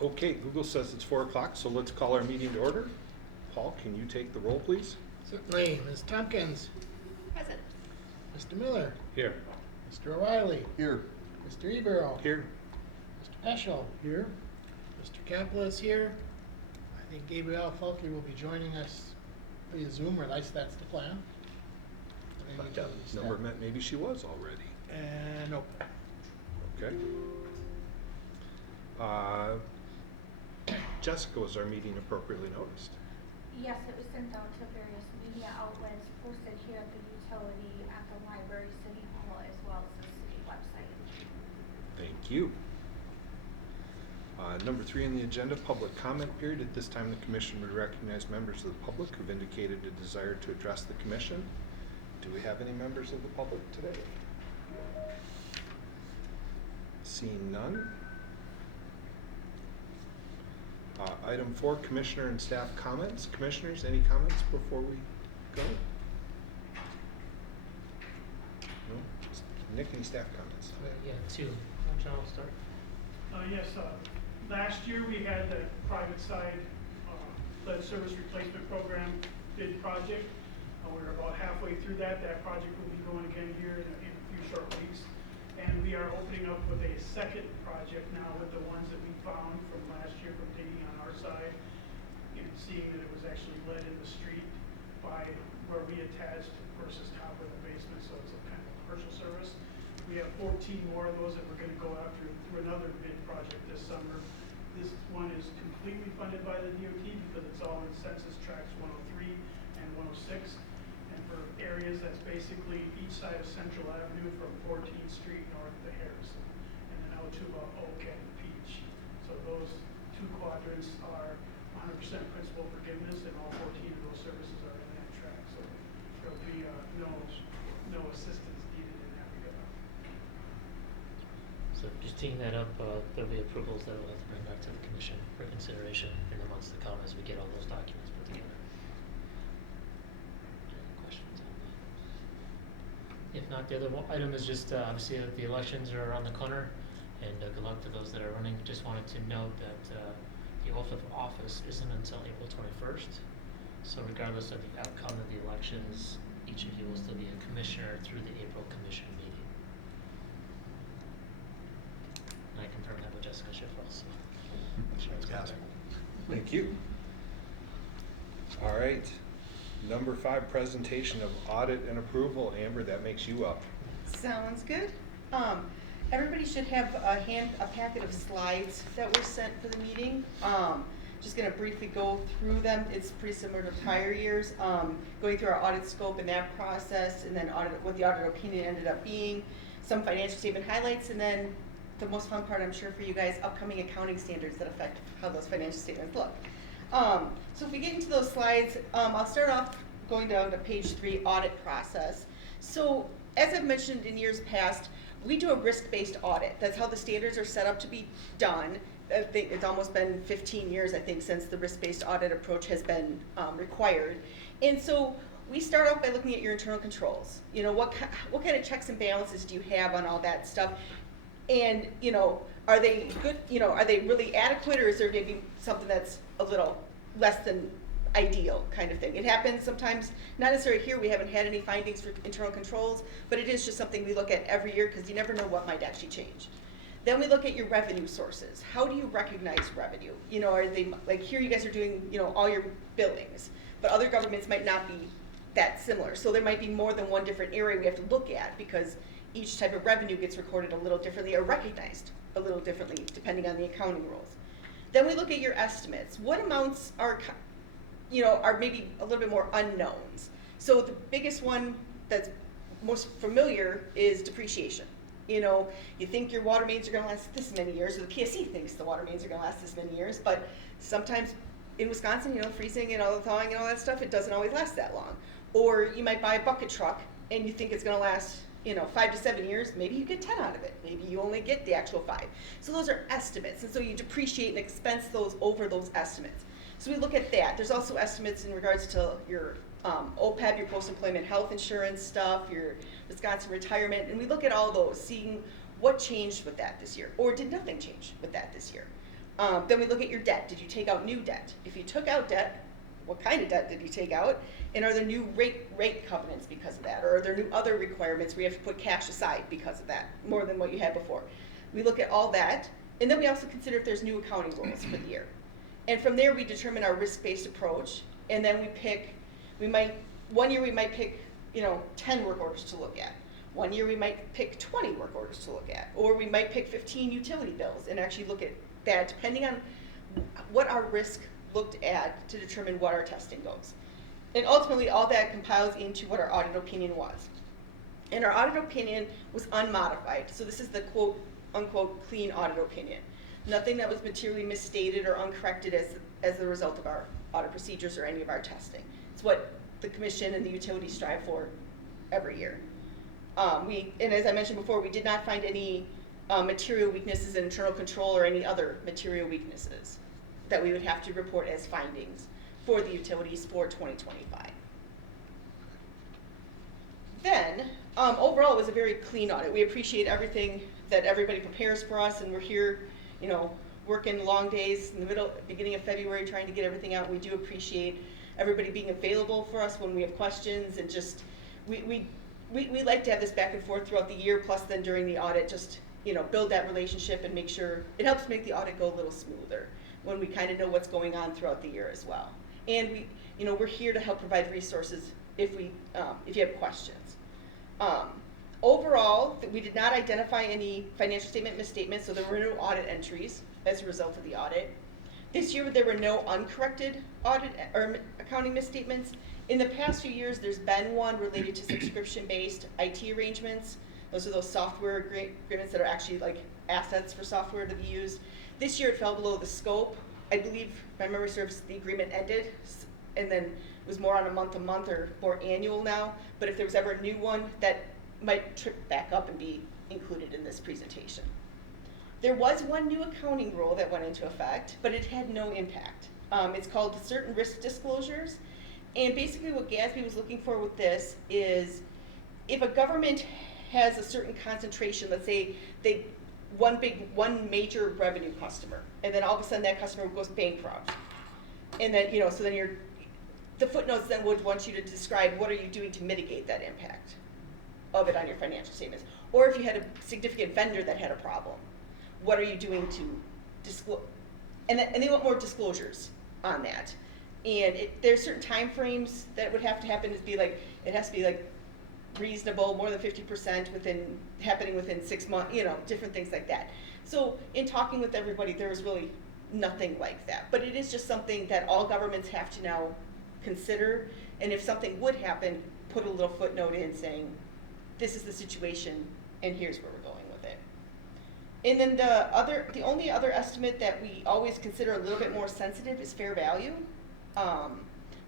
Okay, Google says it's 4 o'clock, so let's call our meeting to order. Paul, can you take the roll, please? Certainly. Ms. Tompkins. Present. Mr. Miller. Here. Mr. O'Reilly. Here. Mr. Ebero. Here. Mr. Peschel. Here. Mr. Kaplan is here. I think Gabrielle Falke will be joining us via Zoom, or at least that's the plan. But that number meant maybe she was already. Nope. Okay. Jessica, was our meeting appropriately noticed? Yes, it was sent out to various media outlets, posted here at the utility, at the library, city hall, as well as the city website. Thank you. Number 3 on the agenda, public comment period. At this time, the commission would recognize members of the public who've indicated a desire to address the commission. Do we have any members of the public today? Seeing none. Item 4, commissioner and staff comments. Commissioners, any comments before we go? No? Nick, any staff comments? Yeah, 2. John will start. Yes, last year we had the private side lead service replacement program bid project. We're about halfway through that. That project will be going again here in a few short weeks. And we are opening up with a second project now with the ones that we found from last year from digging on our side and seeing that it was actually lead in the street by where we attached versus top of the basement, so it's a kind of commercial service. We have 14 more of those that we're going to go after through another bid project this summer. This one is completely funded by the DOT because it's all in census tracts 103 and 106. And for areas that's basically each side of Central Avenue from 14th Street north to Harrison, and then out to about Oak and Peach. So those 2 quadrants are 100% principal forgiveness, and all 14 of those services are in that track. So there'll be no assistance needed in that regard. So just teeing that up, there'll be approvals that we'll have to bring back to the commission for consideration in the months to come as we get all those documents put together. Any questions on that? If not, the other item is just obviously the elections are around the corner, and good luck to those that are running. Just wanted to note that the oath of office isn't until April 21st. So regardless of the outcome of the elections, each of you will still be a commissioner through the April commission meeting. And I confirm that with Jessica Schiff also. Thank you. All right. Number 5, presentation of audit and approval. Amber, that makes you up. Sounds good. Everybody should have a packet of slides that were sent for the meeting. Just gonna briefly go through them. It's pretty similar to prior years. Going through our audit scope and that process, and then what the audit opinion ended up being, some financial statement highlights, and then the most fun part, I'm sure for you guys, upcoming accounting standards that affect how those financial statements look. So if we get into those slides, I'll start off going down to page 3, audit process. So as I've mentioned in years past, we do a risk-based audit. That's how the standards are set up to be done. It's almost been 15 years, I think, since the risk-based audit approach has been required. And so we start off by looking at your internal controls. You know, what kind of checks and balances do you have on all that stuff? And, you know, are they good, you know, are they really adequate, or is there maybe something that's a little less than ideal kind of thing? It happens sometimes, not necessarily here, we haven't had any findings for internal controls, but it is just something we look at every year because you never know what might actually change. Then we look at your revenue sources. How do you recognize revenue? You know, are they, like here you guys are doing, you know, all your billings, but other governments might not be that similar. So there might be more than one different area we have to look at because each type of revenue gets recorded a little differently or recognized a little differently depending on the accounting rules. Then we look at your estimates. What amounts are, you know, are maybe a little bit more unknowns. So the biggest one that's most familiar is depreciation. You know, you think your water mains are going to last this many years, or the PSC thinks the water mains are going to last this many years, but sometimes in Wisconsin, you know, freezing and all the thawing and all that stuff, it doesn't always last that long. Or you might buy a bucket truck and you think it's going to last, you know, 5 to 7 years. Maybe you get 10 out of it. Maybe you only get the actual 5. So those are estimates, and so you depreciate and expense those over those estimates. So we look at that. There's also estimates in regards to your OPEB, your post-employment health insurance stuff, your Wisconsin retirement, and we look at all those, seeing what changed with that this year, or did nothing change with that this year. Then we look at your debt. Did you take out new debt? If you took out debt, what kind of debt did you take out? And are there new rate covenants because of that? Or are there new other requirements where you have to put cash aside because of that, more than what you had before? We look at all that, and then we also consider if there's new accounting rules for the year. And from there, we determine our risk-based approach, and then one year we might pick, 10 work orders to look at. One year we might pick 20 work orders to look at, or we might pick 15 utility bills and actually look at that, depending on what our risk looked at to determine what our testing goes. And ultimately, all that compiles into what our audit opinion was. And our audit opinion was unmodified, so this is the quote, unquote, clean audit opinion. Nothing that was materially misstated or uncorrected as a result of our audit procedures or any of our testing. It's what the commission and the utilities strive for every year. And as I mentioned before, we did not find any material weaknesses in internal control or any other material weaknesses that we would have to report as findings for the utilities for 2025. Then, overall, it was a very clean audit. We appreciate everything that everybody prepares for us, and we're here, working long days in the beginning of February, trying to get everything out. We do appreciate everybody being available for us when we have questions, and just, we like to have this back and forth throughout the year, plus then during the audit, just, build that relationship and make sure, it helps make the audit go a little smoother when we kind of know what's going on throughout the year as well. And we're here to help provide resources if you have questions. Overall, we did not identify any financial statement misstatements, so there were no audit entries as a result of the audit. This year, there were no uncorrected audit or accounting misstatements. In the past few years, there's been one related to subscription-based IT arrangements. Those are those software agreements that are actually like assets for software to be used. This year, it fell below the scope. I believe, if my memory serves, the agreement ended, and then was more on a month-to-month or more annual now. But if there was ever a new one, that might trip back up and be included in this presentation. There was one new accounting rule that went into effect, but it had no impact. It's called certain risk disclosures. And basically what GASB was looking for with this is if a government has a certain concentration, let's say one major revenue customer, and then all of a sudden that customer goes bankrupt. And then, so then the footnotes then would want you to describe what are you doing to mitigate that impact of it on your financial statements. Or if you had a significant vendor that had a problem, what are you doing to disclose? And they want more disclosures on that. And there's certain time frames that would have to happen. It has to be like reasonable, more than 50% happening within 6 months, different things like that. So in talking with everybody, there was really nothing like that. But it is just something that all governments have to now consider. And if something would happen, put a little footnote in saying, this is the situation, and here's where we're going with it. And then the only other estimate that we always consider a little bit more sensitive is fair value.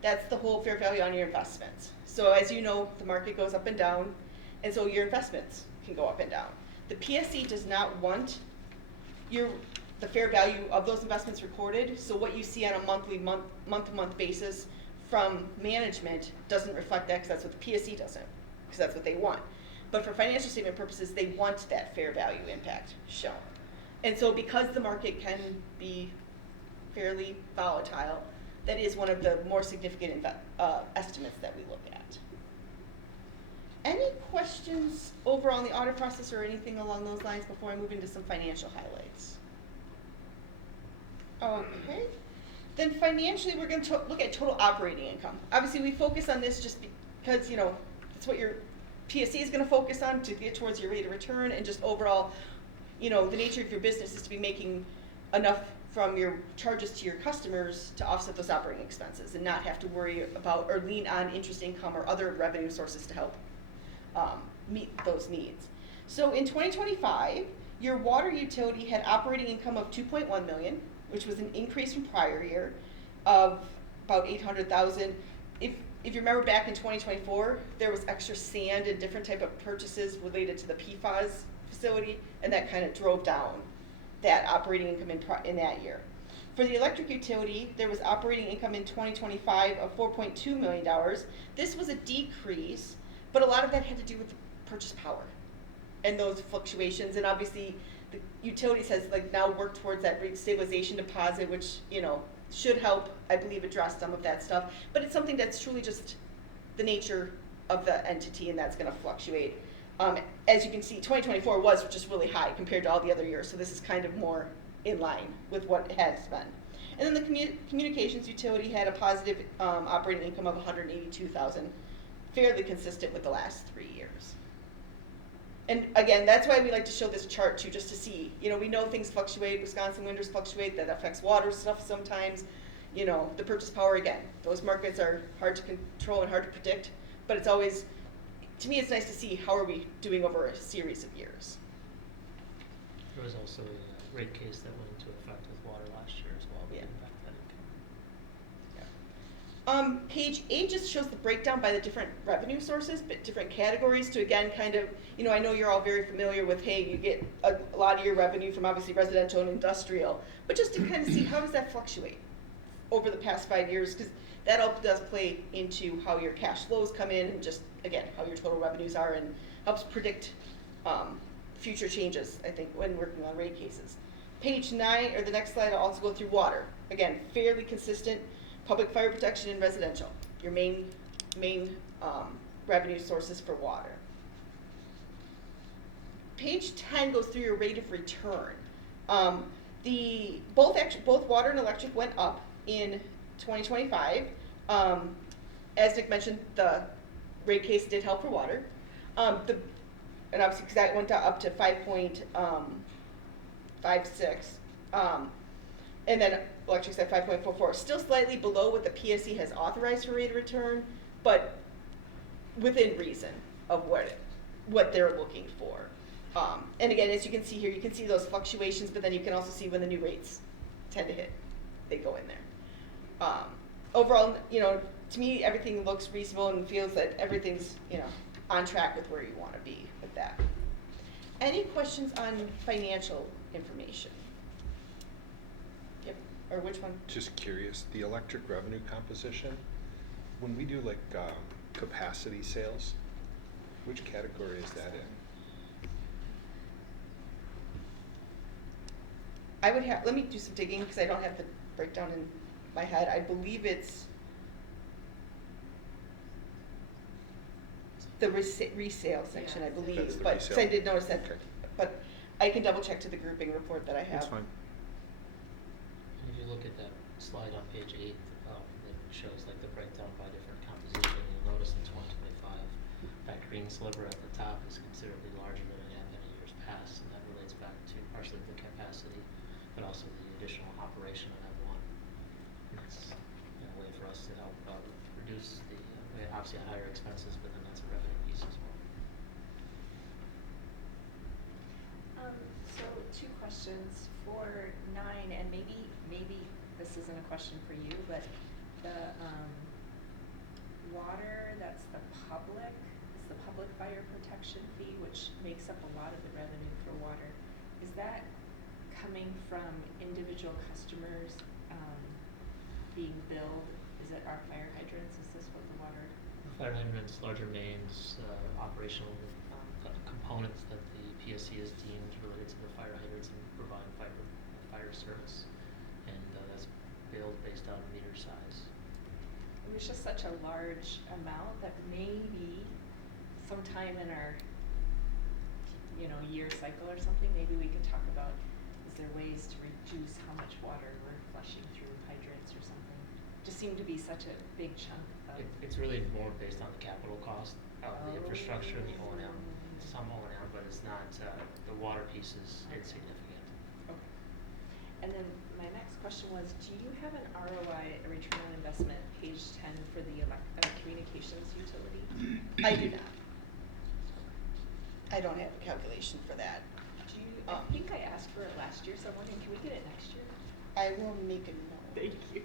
That's the whole fair value on your investments. So as you know, the market goes up and down, and so your investments can go up and down. The PSC does not want the fair value of those investments recorded, so what you see on a month-to-month basis from management doesn't reflect that, because that's what the PSC doesn't, because that's what they want. But for financial statement purposes, they want that fair value impact shown. And so because the market can be fairly volatile, that is one of the more significant estimates that we look at. Any questions over on the audit process or anything along those lines before I move into some financial highlights? Okay. Then financially, we're going to look at total operating income. Obviously, we focus on this just because, it's what your PSC is going to focus on to get towards your rate of return, and just overall, the nature of your business is to be making enough from your charges to your customers to offset those operating expenses and not have to worry about or lean on interest income or other revenue sources to help meet those needs. So in 2025, your water utility had operating income of $2.1 million, which was an increase from prior year of about $800,000. If you remember back in 2024, there was extra sand and different type of purchases related to the PFAS facility, and that kind of drove down that operating income in that year. For the electric utility, there was operating income in 2025 of $4.2 million. This was a decrease, but a lot of that had to do with the purchase power and those fluctuations, and obviously the utilities has like now worked towards that rate stabilization deposit, which, you know, should help, I believe, address some of that stuff. But it's something that's truly just the nature of the entity, and that's gonna fluctuate. As you can see, 2024 was just really high compared to all the other years, so this is kind of more in line with what it has been. And then the communications utility had a positive operating income of $182,000, fairly consistent with the last 3 years. And again, that's why we like to show this chart too, just to see, you know, we know things fluctuate, Wisconsin winters fluctuate, that affects water stuff sometimes. You know, the purchase power, again, those markets are hard to control and hard to predict, but it's always, to me, it's nice to see how are we doing over a series of years. There was also a rate case that went into effect with water last year as well, that Yeah. impacted that income. Page 8 just shows the breakdown by the different revenue sources, but different categories to again kind of, you know, I know you're all very familiar with, hey, you get a lot of your revenue from obviously residential and industrial, but just to kind of see how does that fluctuate over the past 5 years, because that all does play into how your cash flows come in and just, again, how your total revenues are and helps predict future changes, I think, when working on rate cases. Page 9, or the next slide, I'll also go through water. Again, fairly consistent. Public fire protection and residential, your main revenue sources for water. Page 10 goes through your rate of return. Both water and electric went up in 2025. As Nick mentioned, the rate case did help for water. And obviously, because that went up to 5.56. And then electric's at 5.44, still slightly below what the PSC has authorized for rate of return, but within reason of what they're looking for. And again, as you can see here, you can see those fluctuations, but then you can also see when the new rates tend to hit, they go in there. Overall, you know, to me, everything looks reasonable and feels that everything's, you know, on track with where you want to be with that. Any questions on financial information? Yep, or which one? Just curious, the electric revenue composition, when we do like capacity sales, which category is that in? I would have, let me do some digging because I don't have the breakdown in my head. I believe it's the resale section, I That's believe, the but, resale. 'cause I did notice that, Okay. but I can double check to the grouping report that I have. That's fine. And if you look at that slide on page 8, it shows like the breakdown by different composition. You'll notice in 2025, that green sliver at the top is considerably larger than it had been in years past, and that relates back to partially the capacity, but also the additional operation of that one. And it's a way for us to help reduce the, we obviously had higher expenses, but then that's a revenue piece as well. So 2 questions for 9, and maybe this isn't a question for you, but the water, that's the public, it's the public fire protection fee, which makes up a lot of the revenue for water. Is that coming from individual customers being billed? Is it our fire hydrants? Is this what the water? Fire hydrants, larger mains, operational components that the PSC has deemed related to the fire hydrants and provide fire service. And that's billed based on meter size. It was just such a large amount that maybe sometime in our, year cycle or something, maybe we could talk about, is there ways to reduce how much water we're flushing through hydrants or something? Just seemed to be such a big chunk of. It's really more based on the capital cost of the infrastructure, the O&M, some O&M, but it's not, the water piece is insignificant. Okay. And then my next question was, do you have an ROI, a return on investment, page 10 for the communications utility? I do not. I don't have a calculation for that. Do you, I think I asked for it last year, so I'm wondering, can we get it next year? I will make a note. Thank you.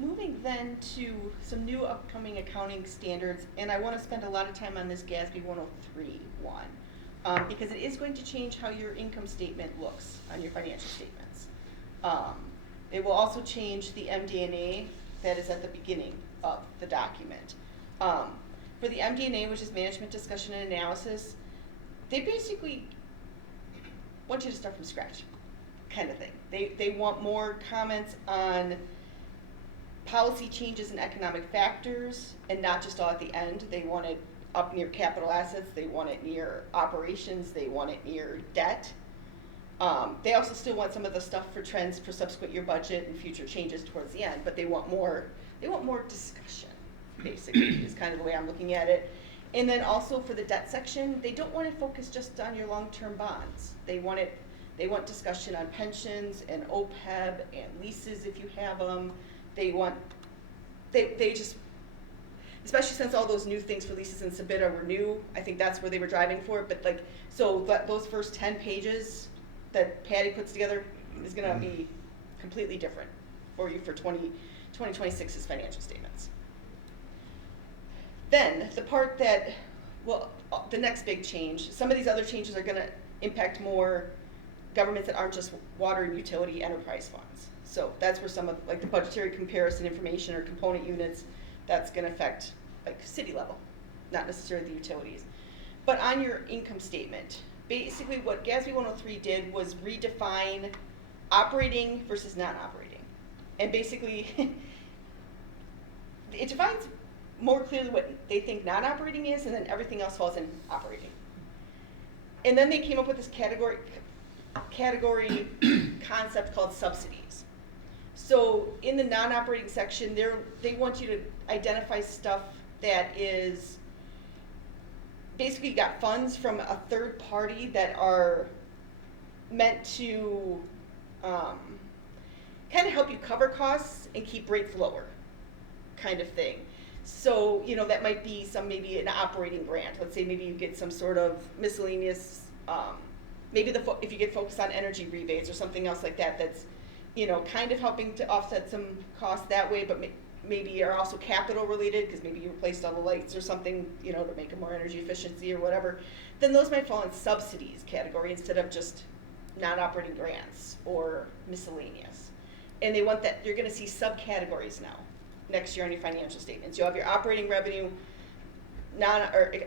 Moving then to some new upcoming accounting standards, and I want to spend a lot of time on this GASB 103 one, because it is going to change how your income statement looks on your financial statements. It will also change the MD&A that is at the beginning of the document. For the MD&A, which is Management Discussion and Analysis, they basically want you to start from scratch, kind of thing. They want more comments on policy changes and economic factors, and not just all at the end. They want it up near capital assets, they want it near operations, they want it near debt. They also still want some of the stuff for trends for subsequent year budget and future changes towards the end, but they want more discussion, basically, is kind of the way I'm looking at it. And then also for the debt section, they don't want to focus just on your long-term bonds. They want discussion on pensions and OPEB and leases if you have them. They just, especially since all those new things for leases and SBITA were new, I think that's where they were driving for it. But like, so those first 10 pages that Patty puts together is gonna be completely different for you for 2026's financial statements. Then the part that, well, the next big change, some of these other changes are gonna impact more governments that aren't just water and utility enterprise funds. So that's where some of like the budgetary comparison information or component units, that's gonna affect like city level, not necessarily the utilities. But on your income statement, basically what GASB 103 did was redefine operating versus non-operating. And basically, it defines more clearly what they think non-operating is, and then everything else falls in operating. And then they came up with this category concept called subsidies. So in the non-operating section, they want you to identify stuff that is basically you got funds from a third party that are meant to kind of help you cover costs and keep rates lower, kind of thing. So, you know, that might be maybe an operating grant. Let's say maybe you get some sort of miscellaneous, maybe if you get focused on energy rebates or something else like that, that's, you know, kind of helping to offset some costs that way, but maybe are also capital related because maybe you replaced all the lights or something, you know, to make them more energy efficiency or whatever. Then those might fall in subsidies category instead of just non-operating grants or miscellaneous. And they want that, you're going to see subcategories now next year on your financial statements. You'll have your operating revenue,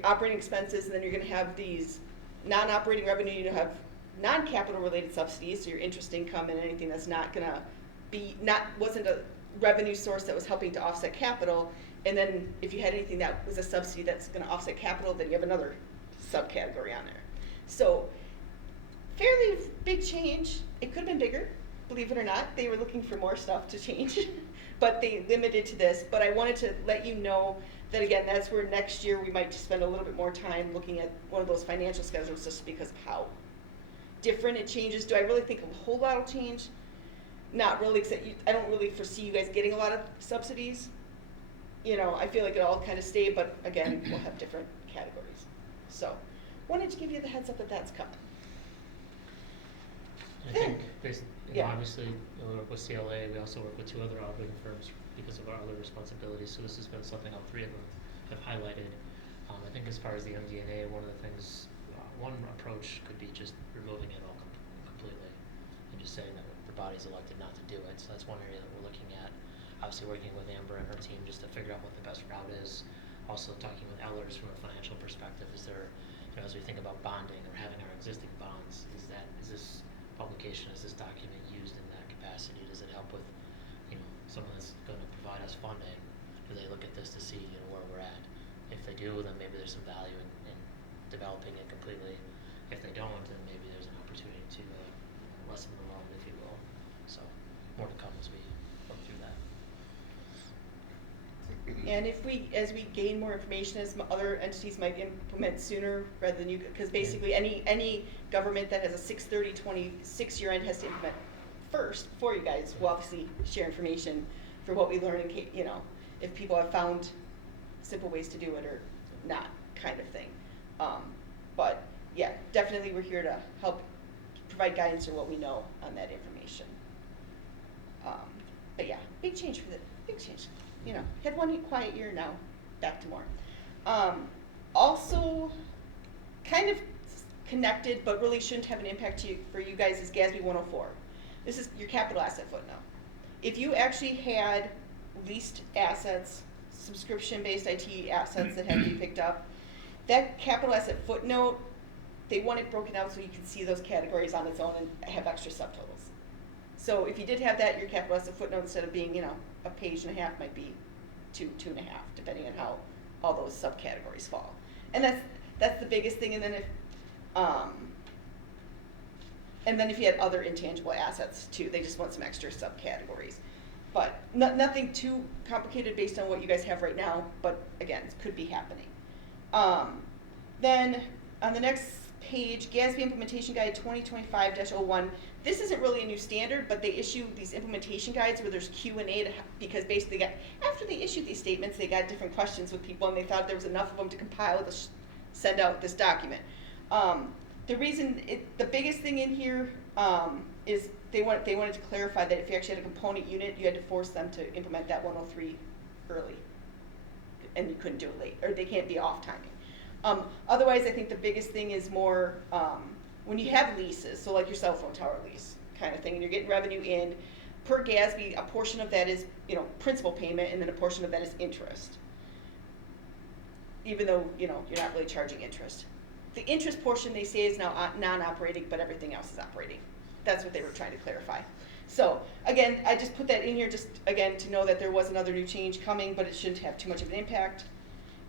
operating expenses, and then you're going to have these non-operating revenue. You have non-capital related subsidies, so your interest income and anything that's not going to be, wasn't a revenue source that was helping to offset capital. And then if you had anything that was a subsidy that's going to offset capital, then you have another subcategory on there. So fairly big change. It could have been bigger, believe it or not. They were looking for more stuff to change, but they limited to this. But I wanted to let you know that, again, that's where next year we might spend a little bit more time looking at one of those financial schedules just because of how different it changes. Do I really think a whole lot will change? Not really, except I don't really foresee you guys getting a lot of subsidies. You know, I feel like it all kind of stay, but again, we'll have different categories. So, wanted to give you the heads up that that's coming. I think, Yeah. obviously, we work with CLA, we also work with 2 other auditing firms because of our other responsibilities, so this has been something all 3 of them have highlighted. I think as far as the MD&A, one of the things, one approach could be just removing it all completely and just saying that the body's elected not to do it, so that's one area that we're looking at. Obviously working with Amber and her team just to figure out what the best route is. Also talking with Ellers from a financial perspective, is there, you know, as we think about bonding or having our existing bonds, is this publication, is this document used in that capacity? Does it help with, you know, someone that's going to provide us funding? Do they look at this to see, you know, where we're at? If they do, then maybe there's some value in developing it completely. If they don't, then maybe there's an opportunity to lessen the load, if you will. So more to come as we work through that. And as we gain more information, as other entities might implement sooner rather than you, because basically any government that has a 6/30/26 year end has to implement first before you guys will obviously share information for what we learn in case, you know, if people have found simple ways to do it or not, kind of thing. But yeah, definitely we're here to help provide guidance for what we know on that information. But yeah, big change. had one quiet year, now back to more. Also, kind of connected, but really shouldn't have an impact for you guys is GASB 104. This is your capital asset footnote. If you actually had leased assets, subscription-based IT assets that had to be picked up, that capital asset footnote, they want it broken out so you can see those categories on its own and have extra subtotals. So if you did have that, your capital asset footnote, instead of being, a page and a half, might be 2.5, depending on how all those subcategories fall. And that's the biggest thing. And then if you had other intangible assets too, they just want some extra subcategories. But nothing too complicated based on what you guys have right now, but again, it could be happening. Then on the next page, GASB Implementation Guide 2025-01. This isn't really a new standard, but they issue these implementation guides where there's Q&A because basically after they issued these statements, they got different questions with people and they thought there was enough of them to compile send out this document. The biggest thing in here is they wanted to clarify that if you actually had a component unit, you had to force them to implement that 103 early, and you couldn't do it late, or they can't be off timing. Otherwise, I think the biggest thing is more when you have leases, so like your cell phone tower lease kind of thing, and you're getting revenue in, per GASB, a portion of that is principal payment, and then a portion of that is interest. Even though you're not really charging interest. The interest portion they say is now non-operating, but everything else is operating. That's what they were trying to clarify. So again, I just put that in here just again to know that there was another new change coming, but it shouldn't have too much of an impact.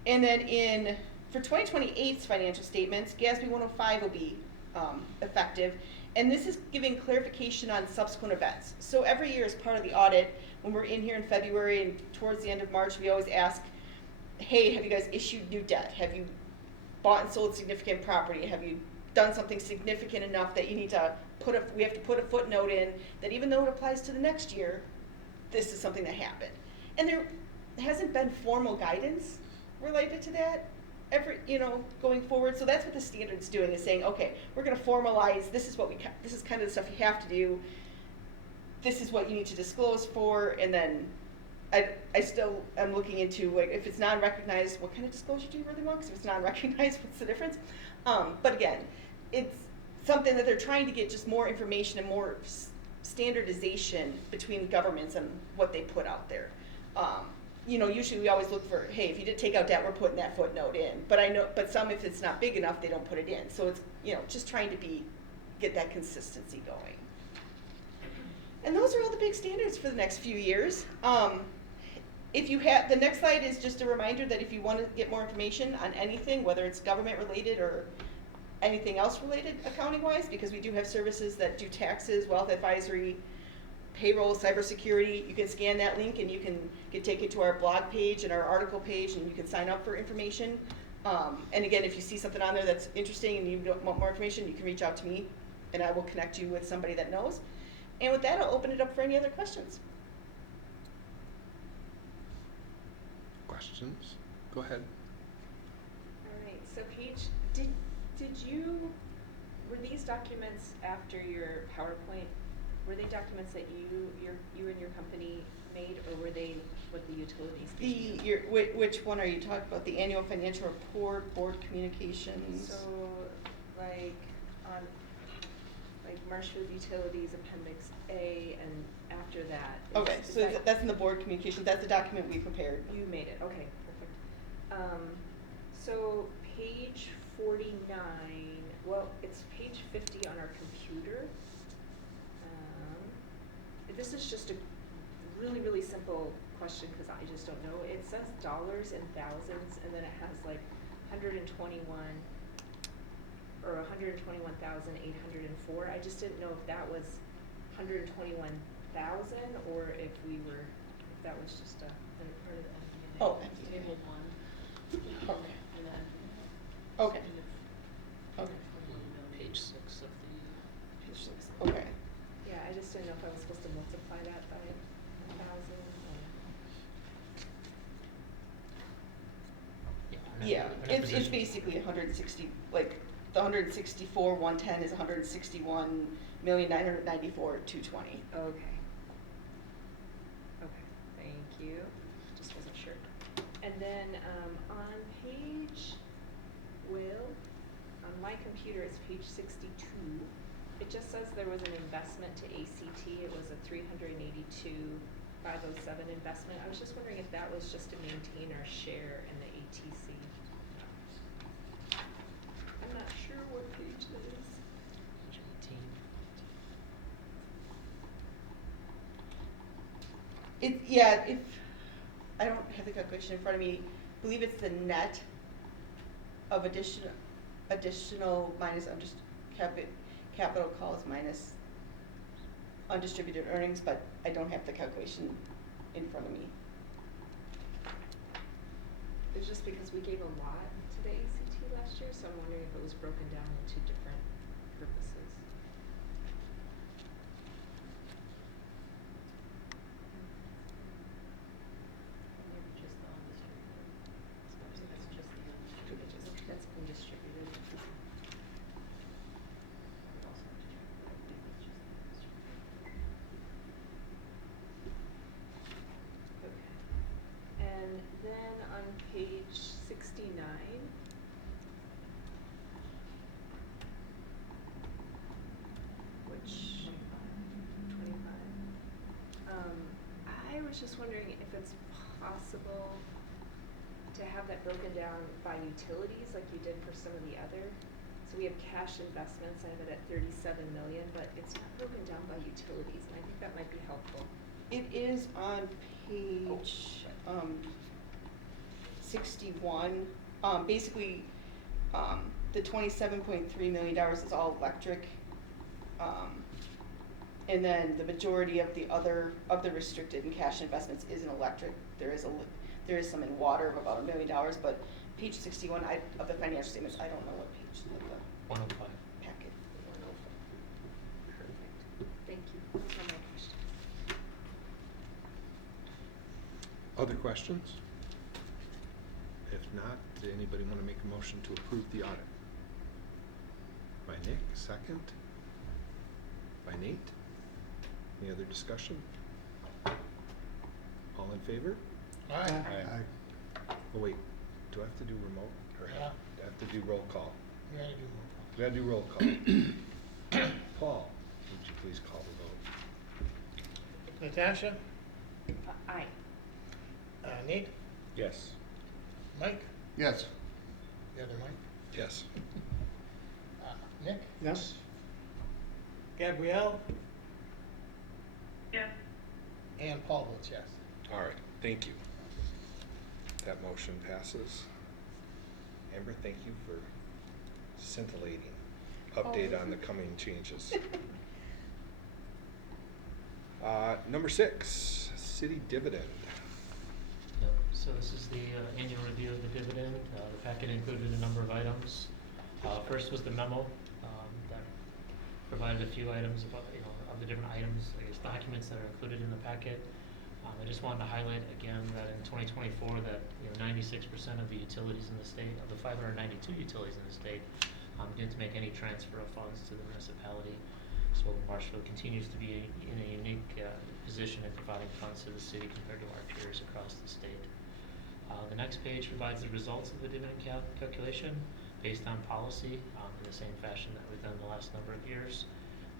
And then for 2028's financial statements, GASB 105 will be effective, and this is giving clarification on subsequent events. So every year as part of the audit, when we're in here in February and towards the end of March, we always ask, hey, have you guys issued new debt? Have you bought and sold significant property? Have you done something significant enough that you need to we have to put a footnote in that even though it applies to the next year, this is something that happened. And there hasn't been formal guidance related to that going forward. So that's what the standard's doing, is saying, okay, we're going to formalize, this is kind of the stuff you have to do. This is what you need to disclose for, and then I still am looking into, like, if it's non-recognized, what kind of disclosure do you really want? Because if it's non-recognized, what's the difference? But again, it's something that they're trying to get just more information and more standardization between governments and what they put out there. Usually we always look for, hey, if you did take out debt, we're putting that footnote in. But some, if it's not big enough, they don't put it in. So it's, just trying to get that consistency going. And those are all the big standards for the next few years. If you have, the next slide is just a reminder that if you want to get more information on anything, whether it's government related or anything else related accounting wise, because we do have services that do taxes, wealth advisory, payroll, cybersecurity, you can scan that link and you can get taken to our blog page and our article page, and you can sign up for information. And again, if you see something on there that's interesting and you want more information, you can reach out to me and I will connect you with somebody that knows. And with that, I'll open it up for any other questions. Questions? Go ahead. All right, so Paige, were these documents after your PowerPoint, were they documents that you and your company made, or were they what the utilities? Which one are you talking about? The annual financial report, board communications? So, like Marshfield Utilities Appendix A, and after that. Okay, so that's in the board communications. That's the document we prepared. You made it. Okay, perfect. So page 49. Well, it's page 50 on our computer. This is just a really, really simple question because I just don't know. It says dollars and thousands, and then it has like 121 or 121,804. I just didn't know if that was 121,000 or if that was just a part of the MD&A. Oh, Table 1. Okay. And then. Okay. Okay. Page 6 of the. Page 6. Okay. Yeah, I just didn't know if I was supposed to multiply that by 1,000 or. Yeah, it's basically 160, like the 164, 110 is 161,994,220. Okay. Okay, thank you. Just And then, on page, well, on my computer, it's page 62. It just says there was an investment to ACT. It was a $382,507 investment. I was just wondering if that was just to maintain our share in the ATC. I'm not sure what page that is. Page 18. If, I don't have the calculation in front of me, I believe it's the net of additional minus capital calls minus undistributed earnings, but I don't have the calculation in front of me. It's just because we gave a lot to the ACT last year, so I'm wondering if it was broken down into different purposes. Maybe just the undistributed. Suppose that's just the undistributed. That's been distributed. I would also have to check, but I believe it's just the undistributed. Okay. And then on page 69, which, 25, I was just wondering if it's possible to have that broken down by utilities like you did for some of the other. So we have cash investments, I have it at 37 million, but it's not broken down by utilities, and I think that might be helpful. It is on page 61. Basically, the $27.3 million is all electric. And then the majority of the restricted and cash investments is in electric. There is some in water of about $1 million, but page 61 of the financial statements, I don't know what page of the 105. packet. Perfect. Thank you. Those are my questions. Other questions? If not, does anybody want to make a motion to approve the audit? By Nick, second. By Nate. Any other discussion? All in favor? Aye. Oh wait, do I have to do remote? Or Yeah. do I have to do roll call? We gotta do more. We gotta do roll call. Paul, would you please call the vote? Natasha? Aye. Nate? Yes. Mike? Yes. The other Mike? Yes. Nick? Yes. Gabrielle? Yes. And Paul votes yes. All right, thank you. That motion passes. Amber, thank you for scintillating update on the coming changes. Number 6, city dividend. Yep, so this is the annual review of the dividend. The packet included a number of items. First was the memo that provided a few items about, of the different items, I guess, documents that are included in the packet. I just wanted to highlight again that in 2024 that 96% of the utilities in the state, of the 592 utilities in the state, didn't make any transfer of funds to the municipality. So Marshfield continues to be in a unique position in providing funds to the city compared to our peers across the state. The next page provides the results of the dividend calculation based on policy in the same fashion that we've done the last number of years,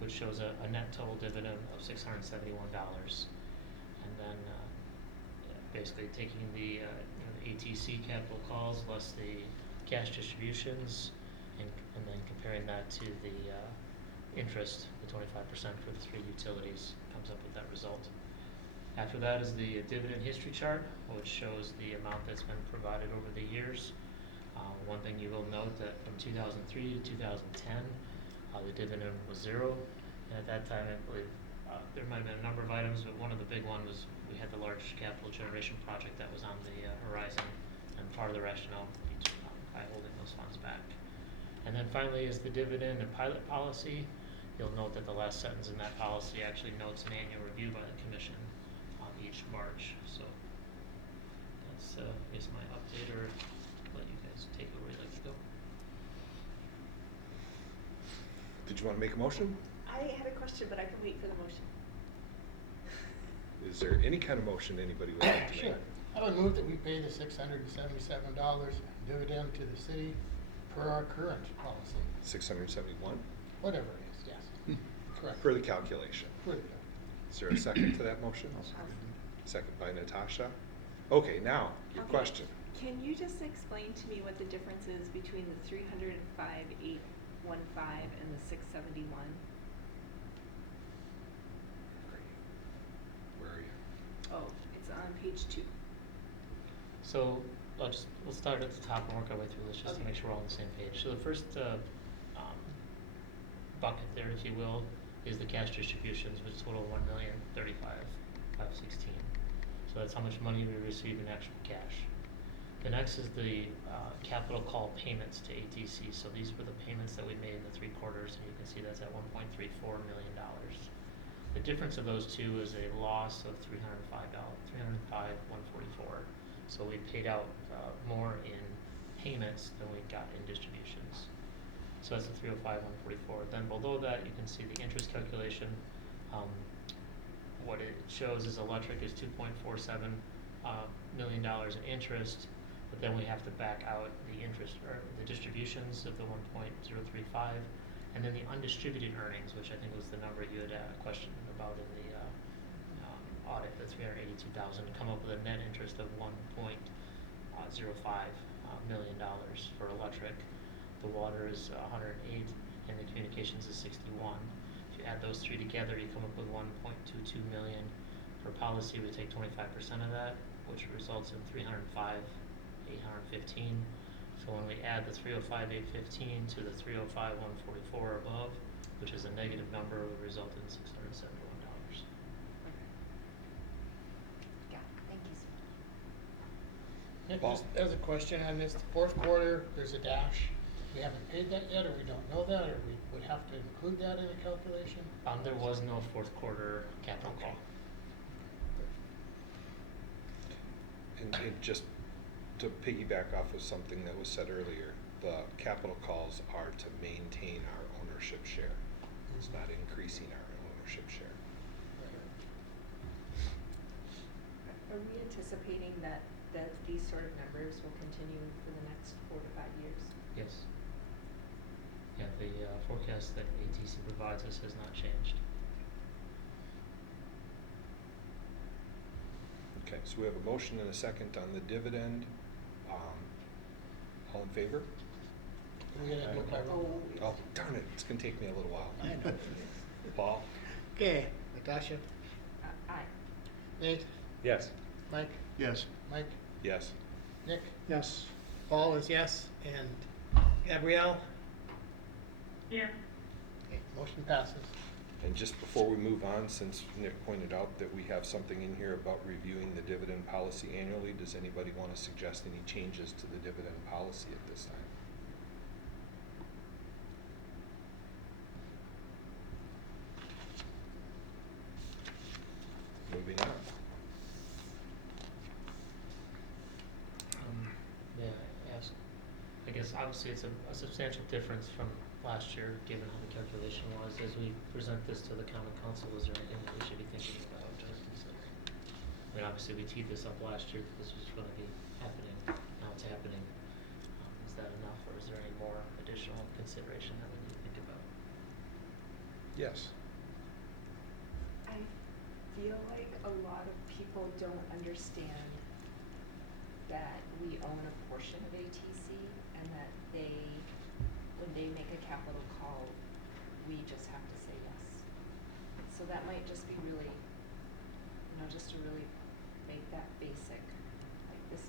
which shows a net total dividend of $671. And then basically taking the ATC capital calls less the cash distributions and then comparing that to the interest, the 25% for the 3 utilities, comes up with that result. After that is the dividend history chart, which shows the amount that's been provided over the years. One thing you will note that from 2003 to 2010, the dividend was 0. And at that time, I believe there might have been a number of items, but one of the big one was we had the large capital generation project that was on the horizon, and part of the rationale by holding those funds back. And then finally is the dividend and pilot policy. You'll note that the last sentence in that policy actually notes an annual review by the commission each March. So that's is my update, or let you guys take it where you'd like to go. Did you want to make a motion? I had a question, but I can wait for the motion. Is there any kind of motion anybody would like to make? Sure. I would move that we pay the $677 dividend to the city per our current policy, 671 whatever it is, yes. Correct. per the calculation. Per the- Is there a second to that motion? Second by Natasha. Okay, now, your Okay. question. Can you just explain to me what the difference is between the 305,815 and the 671? Where are you? Oh, it's on page 2. So, we'll start at the top and work our way through this, just to Okay. make sure we're all on the same page. So the first, bucket there, if you will, is the cash distributions, which total 1,035,516. So that's how much money we receive in actual cash. The next is the capital call payments to ATC. So these were the payments that we made in the 3 quarters, and you can see that's at $1.34 million. The difference of those two is a loss of $305,144. So we paid out more in payments than we got in distributions. So that's the 305,144. Then below that, you can see the interest calculation. What it shows is electric is $2.47 million in interest, but then we have to back out the interest or the distributions of the 1.035, and then the undistributed earnings, which I think was the number you had questioned about in the audit, the 382,000, to come up with a net interest of $1.05 million for electric. The water is 108, and the communications is 61. If you add those three together, you come up with 1.22 million. For policy, we take 25% of that, which results in 305,815. So when we add the 305,815 to the 305,144 above, which is a negative number, would result in $671. Yeah, thank you so much. Nick, Paul? just as a question on this, the fourth quarter, there's a dash. We haven't paid that yet, or we don't know that, or we would have to include that in the calculation? There was no fourth quarter capital call. And just to piggyback off of something that was said earlier, the capital calls are to maintain our ownership share. It's not increasing our ownership share. Are we anticipating that these sort of numbers will continue for the next 4 to 5 years? Yes. Yeah, the forecast that ATC provides us has not changed. Okay, so we have a motion and a second on the dividend. All in favor? We're gonna look by roll. Oh, darn it, it's gonna take me a little while. I know. Paul? Okay, Natasha, Aye. Nate, Yes. Mike, Yes. Mike, Yes. Nick, Yes. Paul is yes, and Gabrielle? Here. Okay, motion passes. And just before we move on, since Nick pointed out that we have something in here about reviewing the dividend policy annually, does anybody want to suggest any changes to the dividend policy at this time? Moving on. May I ask, I guess obviously it's a substantial difference from last year, given how the calculation was. As we present this to the common council, is there anything that we should be thinking about or considering? I mean, obviously we teed this up last year, this was gonna be happening, now it's happening. Is that enough, or is there any more additional consideration that we need to think about? Yes. I feel like a lot of people don't understand that we own a portion of ATC and that when they make a capital call, we just have to say yes. So that might just be really, just to really make that basic, like this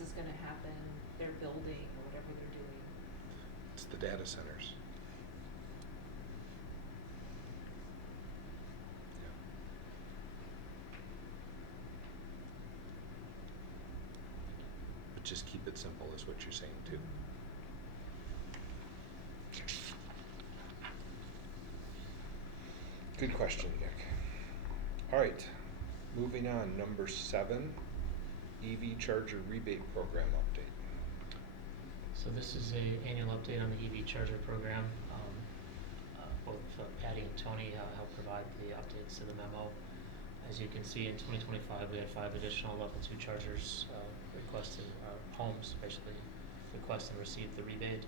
is gonna happen, they're building or whatever they're doing. It's the data centers. Yeah. But just keep it simple is what you're saying too. Good question, Nick. All right, moving on, number 7, EV charger rebate program update. So this is a annual update on the EV charger program. Both Patty and Tony helped provide the updates to the memo. As you can see, in 2025, we had 5 additional level 2 chargers requested, homes basically request and receive the rebate.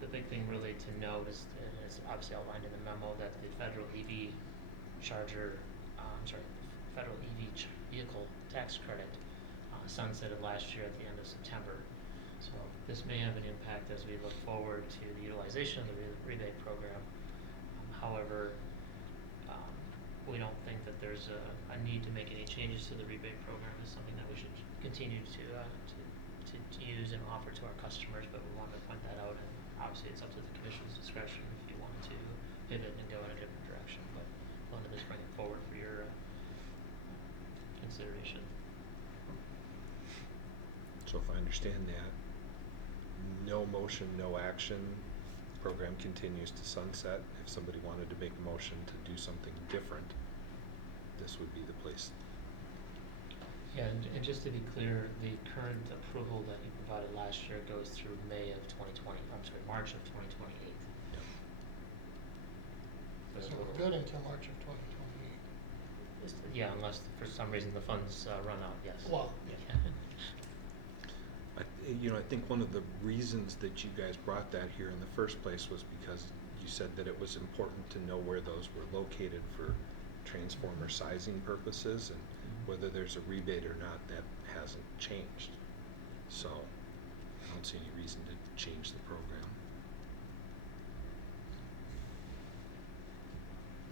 The big thing really to note is, and it's obviously outlined in the memo, that the federal EV charger, federal vehicle tax credit sunsetted last year at the end of September. So this may have an impact as we look forward to the utilization of the rebate program. However, we don't think that there's a need to make any changes to the rebate program. It's something that we should continue to use and offer to our customers, but we wanted to point that out, and obviously it's up to the commission's discretion if you wanted to pivot and go in a different direction, but wanted to just bring it forward for your consideration. So if I understand that, no motion, no action, program continues to sunset. If somebody wanted to make a motion to do something different, this would be the place. Yeah, and just to be clear, the current approval that you provided last year goes through March of 2028. Yep. So we're good until March of 2028. Yeah, unless for some reason the funds run out, yes. Well, yeah. I think one of the reasons that you guys brought that here in the first place was because you said that it was important to know where those were located for transformer sizing purposes, and whether there's a rebate or not, that hasn't changed. So I don't see any reason to change the program.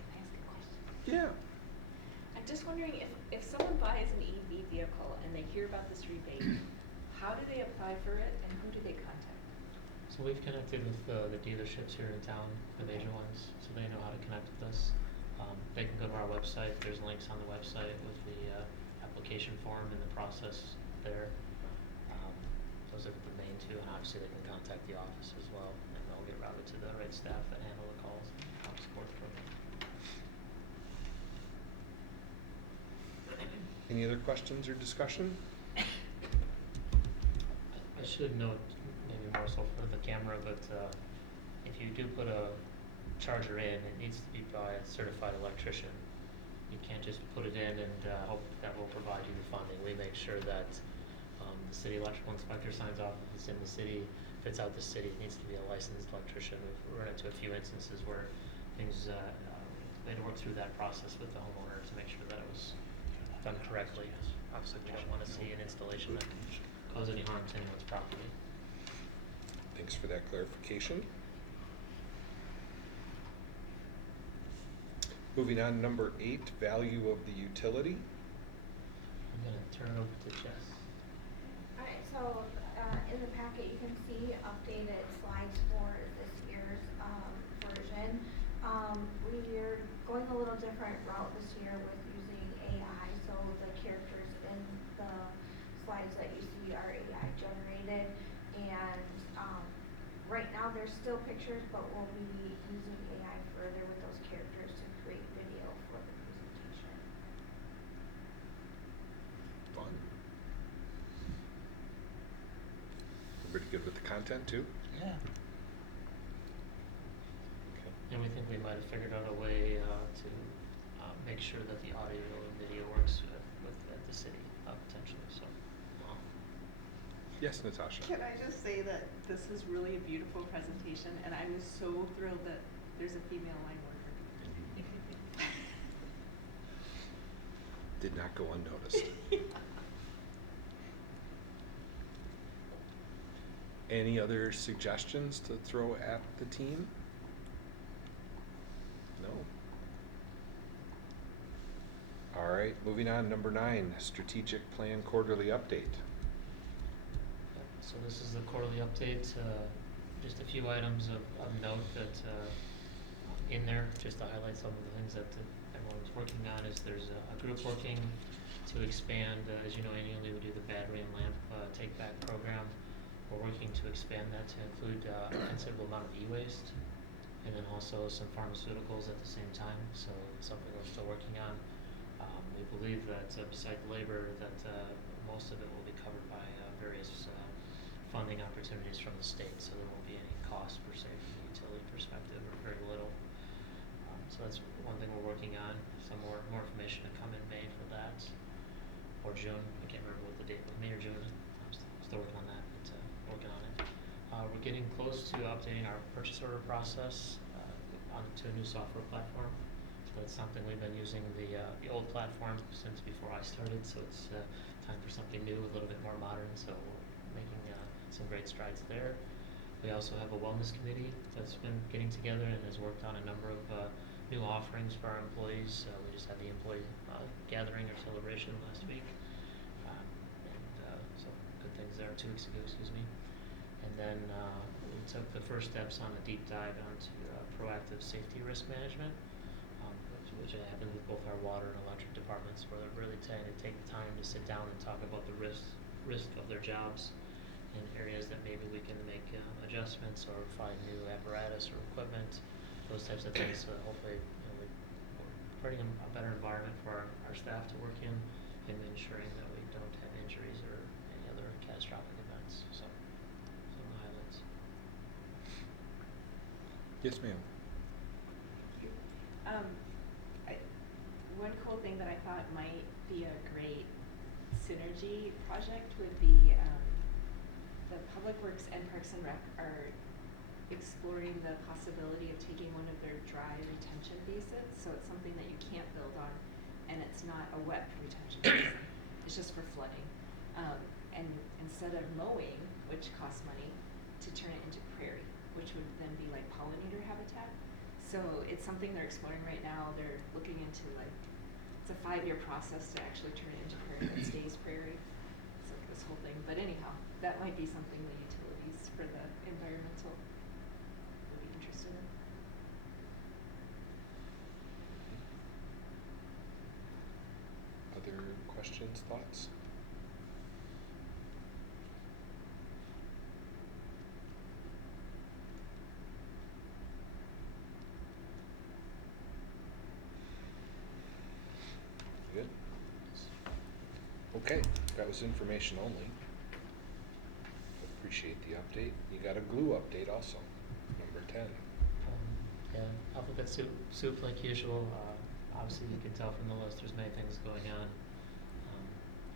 Can I ask a question? Yeah. I'm just wondering if someone buys an EV vehicle and they hear about this rebate, how do they apply for it and who do they contact? So we've connected with the dealerships here in town, the major ones, so they know how to connect with us. They can go to our website. There's links on the website with the application form and the process there. Those are the main two, and obviously they can contact the office as well, and they'll get routed to the right staff that handle the calls and help support the program. Any other questions or discussion? I should note, maybe more so for the camera, but if you do put a charger in, it needs to be by a certified electrician. You can't just put it in and hope that will provide you the funding. We make sure that the city electrical inspector signs off if it's in the city. If it's out the city, it needs to be a licensed electrician. We've run into a few instances where things, we had to work through that process with the homeowner to make sure that it was done correctly. Obviously, we don't want to see an installation that can cause any harm to anyone's property. Thanks for that clarification. Moving on, number 8, value of the utility. I'm going to turn it over to Jess. Alright, so in the packet you can see updated slides for this year's version. We're going a little different route this year with using AI, so the characters in the slides that you see are AI generated, and right now there's still pictures, but we'll be using AI further with those characters to create video for the presentation. Fun. Everybody good with the content too? Yeah. Okay. And we think we might have figured out a way to make sure that the audio and video works with at the city potentially. So. Wow. Yes, Natasha. Can I just say that this is really a beautiful presentation, and I'm so thrilled that there's a female line worker. Did not go unnoticed. Any other suggestions to throw at the team? No. All right, moving on, number 9, strategic plan quarterly update. So this is the quarterly update. Just a few items of note that in there, just to highlight some of the things that everyone's working on, is there's a group working to expand. As you know, annually we do the battery and lamp take-back program. We're working to expand that to include a considerable amount of e-waste, and then also some pharmaceuticals at the same time. So something we're still working on. We believe that besides labor, that most of it will be covered by various funding opportunities from the state, so there won't be any cost per se from the utility perspective, or very little. So that's one thing we're working on. so more information to come in May for that, or June, I can't remember what the date was, May or June, I'm still working on that, but, working on it. We're getting close to updating our purchase order process, onto a new software platform. So that's something we've been using the old platform since before I started, so it's, time for something new, a little bit more modern, so we're making, some great strides there. We also have a wellness committee that's been getting together and has worked on a number of, new offerings for our employees. We just had the employee, gathering or celebration last week. So good things there, 2 weeks ago, excuse me. And then, we took the first steps on a deep dive onto, proactive safety risk management, which happens with both our water and electric departments, where they're really trying to take the time to sit down and talk about the risk of their jobs and areas that maybe we can make adjustments or find new apparatus or equipment, those types of things. So hopefully, we're creating a better environment for our staff to work in and ensuring that we don't have injuries or any other catastrophic events. So, some of the highlights. Yes, ma'am. One cool thing that I thought might be a great synergy project would be the Public Works and Parks and Rec are exploring the possibility of taking one of their dry retention basins. So it's something that you can't build on, and it's not a wet retention basin. It's just for flooding. And instead of mowing, which costs money, to turn it into prairie, which would then be like pollinator habitat. So it's something they're exploring right now. They're looking into it's a 5-year process to actually turn it into prairie that stays prairie. So this whole thing. But anyhow, that might be something the utilities for the environmental would be interested in. Other questions, thoughts? Good. Okay, that was information only. Appreciate the update. You got a glue update also, number 10. Yeah, alphabet soup like usual. Obviously, you can tell from the list there's many things going on.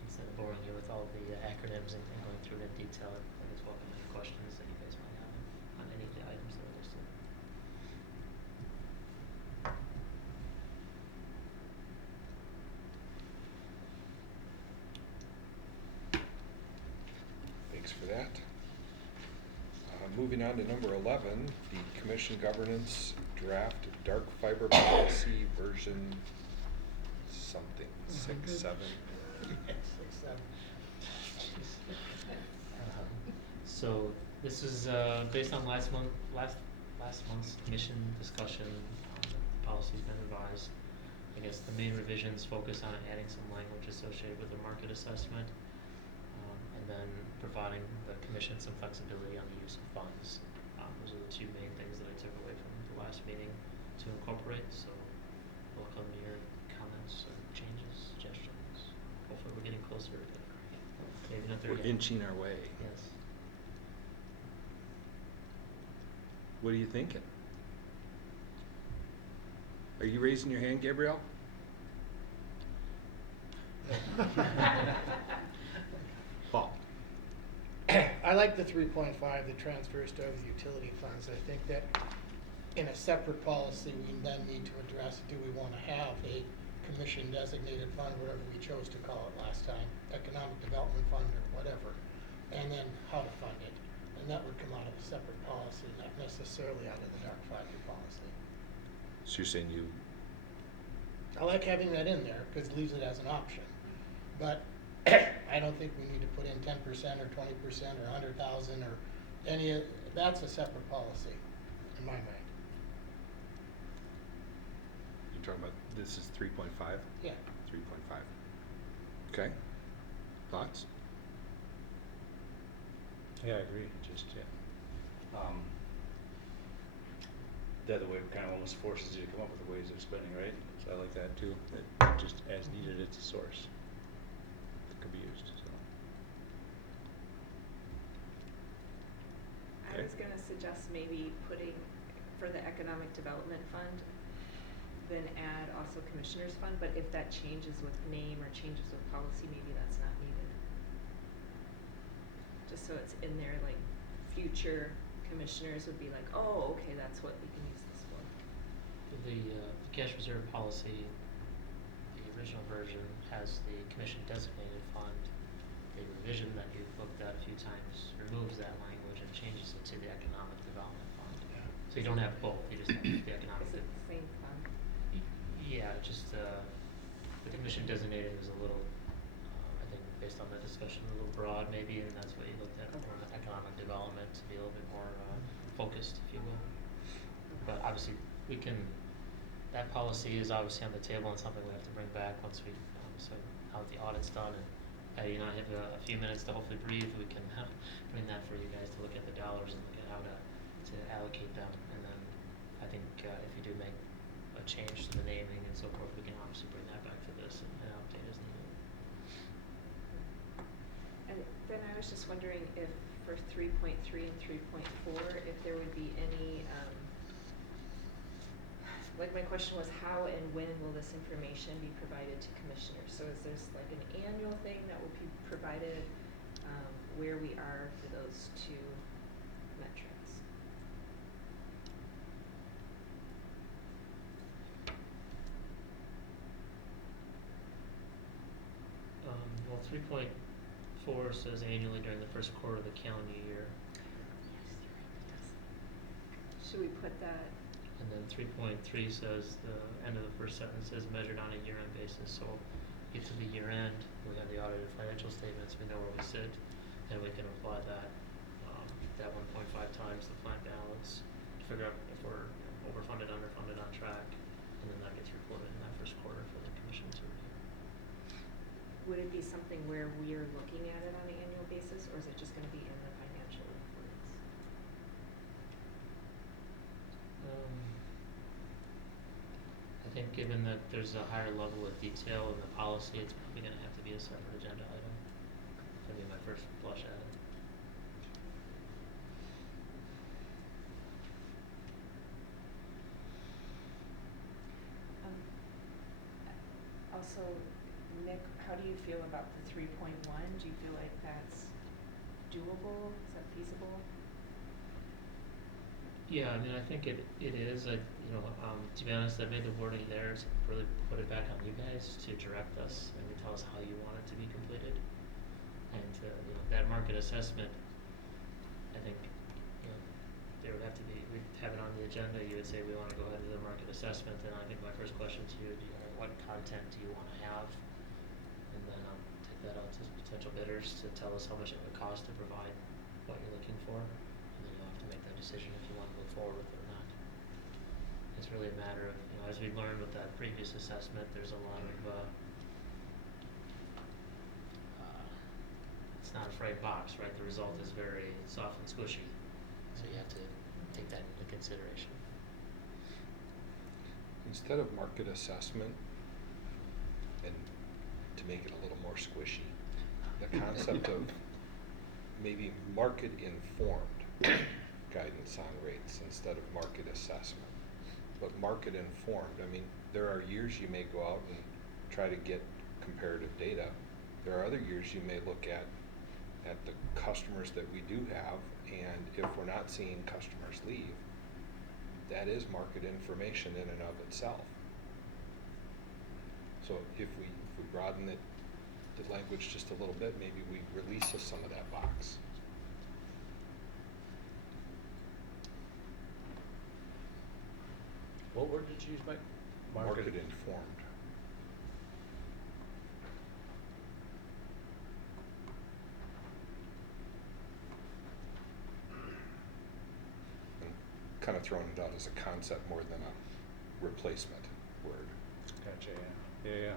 Instead of boring you with all the acronyms and going through it in detail, I just welcome any questions that you guys might have on any of the items that are listed. Thanks for that. Moving on to number 11, the Commission Governance Draft Dark Fiber Policy version something, 6, 7. Yes, 6, 7. So this is based on last month's commission discussion. The policy's been revised. I guess the main revisions focus on adding some language associated with the market assessment, and then providing the commission some flexibility on the use of funds. Those are the 2 main things that I took away from the last meeting to incorporate. So welcome your comments or changes, suggestions. Hopefully we're getting closer to maybe not there We're yet. inching our way. Yes. What are you thinking? Are you raising your hand, Gabrielle? Paul? I like the 3.5 that transfers to other utility funds. I think that in a separate policy, we then need to address, do we want to have a commission designated fund, whatever we chose to call it last time, economic development fund or whatever, and then how to fund it. And that would come out of a separate policy, not necessarily out of the dark 5-year policy. So you're saying you, I like having that in there because it leaves it as an option. But I don't think we need to put in 10% or 20% or 100,000 or any of, that's a separate policy in my mind. you're talking about, this is 3.5? Yeah. 3.5. Okay. Thoughts? Yeah, I agree, just, the other way kind of almost forces you to come up with ways of spending, right? So I like that too, that just as needed, it's a source that could be used, so. I was gonna suggest maybe putting, for the economic development fund, then add also commissioners fund, but if that changes with name or changes with policy, maybe that's not needed. Just so it's in there, like, future commissioners would be like, oh, okay, that's what we can use this for. The cash reserve policy, the original version has the commission designated fund. The revision that you've looked at a few times removes that language and changes it to the economic development fund. Yeah. So you don't have both, you just have the economic. Is it the same fund? Yeah, just, the commission designated is a little, I think, based on the discussion, a little broad maybe, and that's what you looked at, more on economic development, to be a little bit more, focused, if you will. But obviously, we can, that policy is obviously on the table and something we have to bring back once we, so now that the audit's done and Patty and I have a few minutes to hopefully breathe, we can bring that for you guys to look at the dollars and look at how to allocate them. And then I think if you do make a change to the naming and so forth, we can obviously bring that back to this and update as needed. And then I was just wondering if for 3.3 and 3.4, if there would be any, like my question was how and when will this information be provided to commissioners? So is this like an annual thing that will be provided, where we are for those two metrics? Well, 3.4 says annually during the first quarter of the calendar year. Should we put that? And then 3.3 says the end of the first sentence is measured on a year-end basis. So get to the year-end, we have the audited financial statements, we know where we sit, and we can apply that 1.5 times the fund balance to figure out if we're overfunded, underfunded, on track, and then that gets reported in that first quarter for the commission to review. Would it be something where we are looking at it on an annual basis, or is it just going to be in the financial reports? I think given that there's a higher level of detail in the policy, it's probably going to have to be a separate agenda item. That'd be my first blush at it. Also, Nick, how do you feel about the 3.1? Do you feel like that's doable? Is that feasible? Yeah, I mean, I think it is. To be honest, I made the wording there to really put it back on you guys to direct us and to tell us how you want it to be completed. And that market assessment, I think, there would have to be. We'd have it on the agenda. You would say we want to go ahead with the market assessment, and I think my first question to you: what content do you want to have? And then I'll take that out to potential bidders to tell us how much it would cost to provide what you're looking for. You'll have to make that decision if you want to move forward with it or not. It's really a matter of, as we learned with that previous assessment, there's a lot of, it's not a fried box, right? The result is very soft and squishy. So you have to take that into consideration. Instead of market assessment, and to make it a little more squishy, the concept of maybe market informed guidance on rates instead of market assessment. But market informed, I mean, there are years you may go out and try to get comparative data. There are other years you may look at the customers that we do have, and if we're not seeing customers leave, that is market information in and of itself. So if we broaden it, the language just a little bit, maybe we release some of that box. What word did you use, Mike? Market informed. I'm kind of throwing it out as a concept more than a replacement word. Gotcha, yeah. Yeah.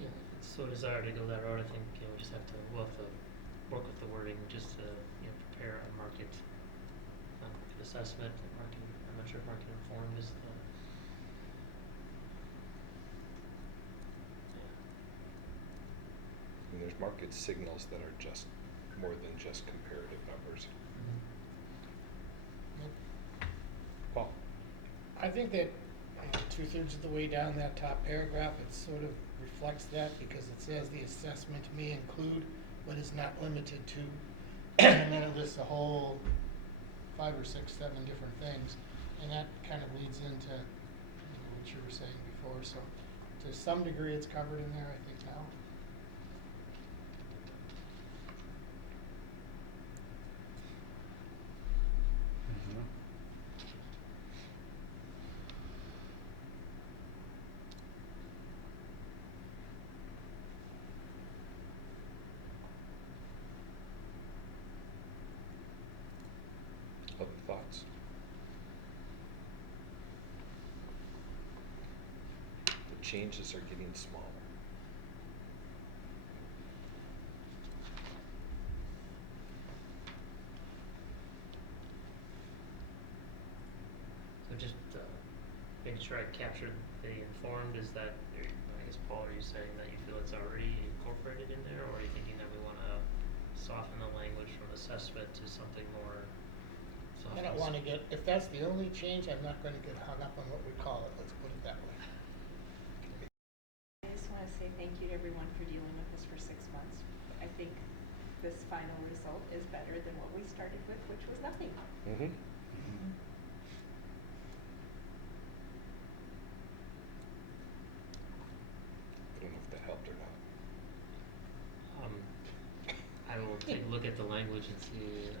Yeah, if it's so desired to go that route, I think we just have to, we'll have to work with the wording just to prepare a market assessment. Market, I'm not sure if market informed is the. And there's market signals that are just more than just comparative numbers. Paul? I think that 2/3 of the way down that top paragraph, it sort of reflects that because it says the assessment may include, but is not limited to, and then it lists a whole 5 or 6, 7 different things. And that kind of leads into what you were saying before. So to some degree, it's covered in there, I think, now. Other thoughts? The changes are getting smaller. So just making sure I captured the informed, is that, I guess, Paul, are you saying that you feel it's already incorporated in there, or are you thinking that we want to soften the language from assessment to something more soft? I don't want to get, if that's the only change, I'm not going to get hung up on what we call it. Let's put it that way. I just want to say thank you to everyone for dealing with this for 6 months. I think this final result is better than what we started with, which was nothing. Mm-hmm. I don't know if that helped or not. I will take a look at the language and see.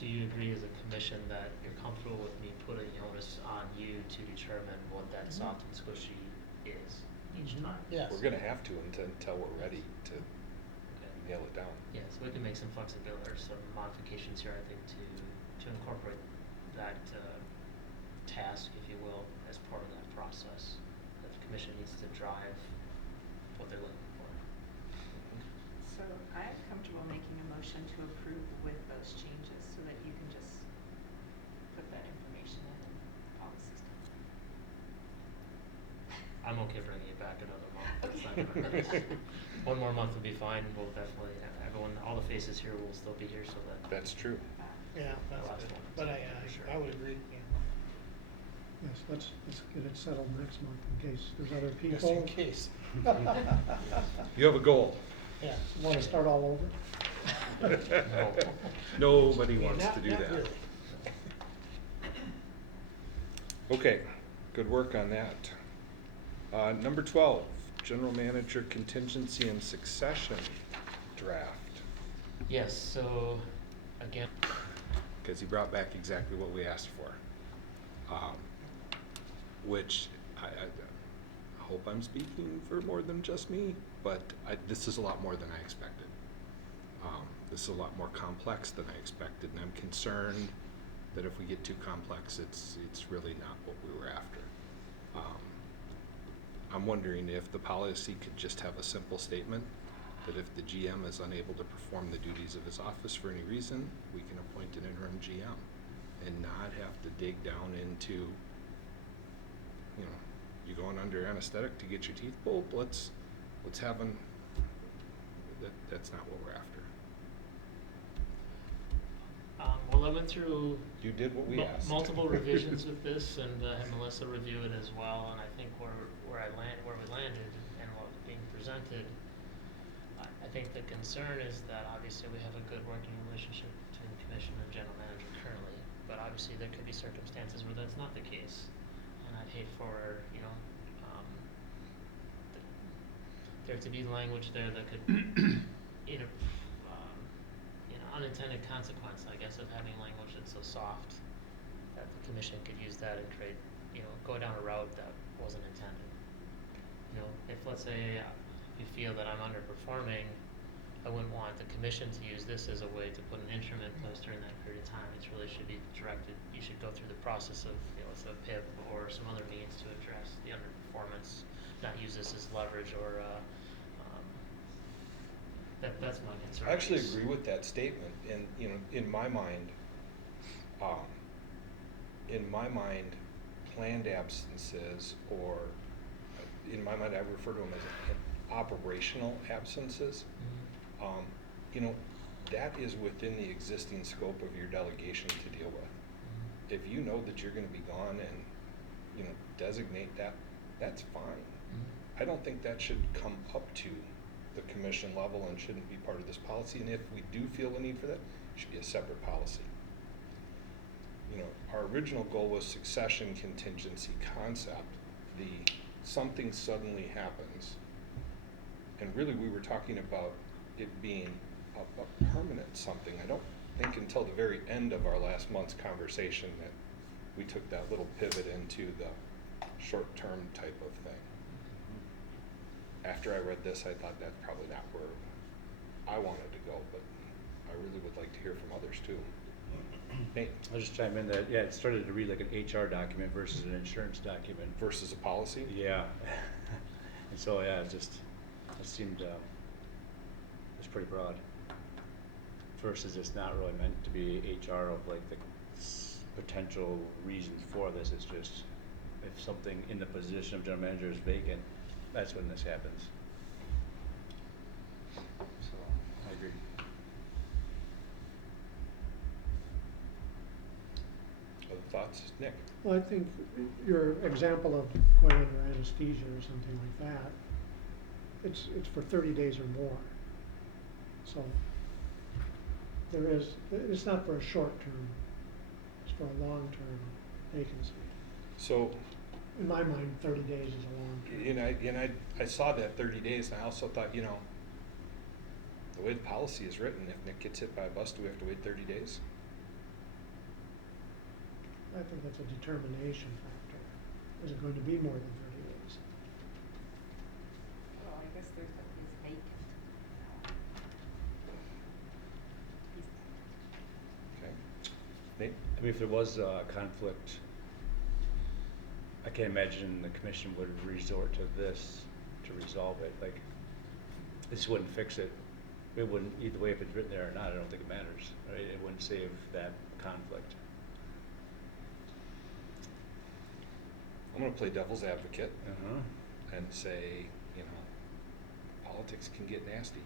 Do you agree as a commission that you're comfortable with me putting the onus on you to determine what that soft and squishy is each time? Yes. We're gonna have to until we're ready to Okay. nail it down. Yeah, so we can make some flexibility or some modifications here, I think, to incorporate that task, if you will, as part of that process. That the commission needs to drive what they're looking for. So I'm comfortable making a motion to approve with those changes so that you can just put that information in and follow the system. I'm okay bringing it back another month. It's not Okay. gonna hurt. One more month would be fine. We'll definitely, everyone, all the faces here will still be here, so that. That's true. Yeah, that's last good. one. But For sure. I would agree. Yeah. Yes, let's get it settled next month in case there's other Just people. in case. You have a goal. Yeah. Want to start all over? Nobody Yeah, wants not- to do not that. really. Okay, good work on that. Number 12, General Manager Contingency and Succession Draft. Yes, so, again, Because he brought back exactly what we asked for. Which I hope I'm speaking for more than just me, but this is a lot more than I expected. This is a lot more complex than I expected, and I'm concerned that if we get too complex, it's really not what we were after. I'm wondering if the policy could just have a simple statement that if the GM is unable to perform the duties of his office for any reason, we can appoint an interim GM and not have to dig down into, you going under anesthetic to get your teeth pulled, let's have that's not what we're after. well, I went through You did what we asked. multiple revisions with this, and had Melissa review it as well, and I think where we landed and what was being presented, I think the concern is that obviously we have a good working relationship between the commission and general manager currently, but obviously there could be circumstances where that's not the case, and I'd hate for, there to be language there that could, unintended consequence, I guess, of having language that's so soft that the commission could use that and create, go down a route that wasn't intended. If let's say you feel that I'm underperforming, I wouldn't want the commission to use this as a way to put an interim in place during that period of time. It really should be directed, you should go through the process of, let's say a PIP or some other means to address the underperformance, not use this as leverage or, that's my concern. I actually agree with that statement, and in my mind, planned absences, or in my mind, I refer to them as operational absences. You know, that is within the existing scope of your delegation to deal with. If you know that you're gonna be gone and, you know, designate that, that's fine. I don't think that should come up to the commission level and shouldn't be part of this policy, and if we do feel a need for that, it should be a separate policy. You know, our original goal was succession contingency concept. The something suddenly happens, and really we were talking about it being a permanent something. I don't think until the very end of our last month's conversation that we took that little pivot into the short-term type of thing. After I read this, I thought that's probably not where I wanted to go, but I really would like to hear from others too. Nate? I'll just chime in that, yeah, it started to read like an HR document versus an insurance document. Versus a policy? Yeah. And so, yeah, it seemed, it's pretty broad. Versus it's not really meant to be HR of like the potential reasons for this. It's just if something in the position of general manager is vacant, that's when this happens. So, I agree. Other thoughts? Nick? Well, I think your example of going under anesthesia or something like that, it's for 30 days or more. So it's not for a short term, it's for a long term vacancy. So, In my mind, 30 days is a long term. and I saw that 30 days, and I also thought, you know, the way the policy is written, if Nick gets hit by a bus, do we have to wait 30 days? I think that's a determination factor. Is it going to be more than 30 days? Oh, I guess there's he's vacant. Okay. Nate? I mean, if there was a conflict, I can't imagine the commission would resort to this to resolve it. Like, this wouldn't fix it. It wouldn't, either way, if it's written there or not, I don't think it matters, right? It wouldn't save that conflict. I'm gonna play devil's advocate Uh-huh. and say, you know, politics can get nasty.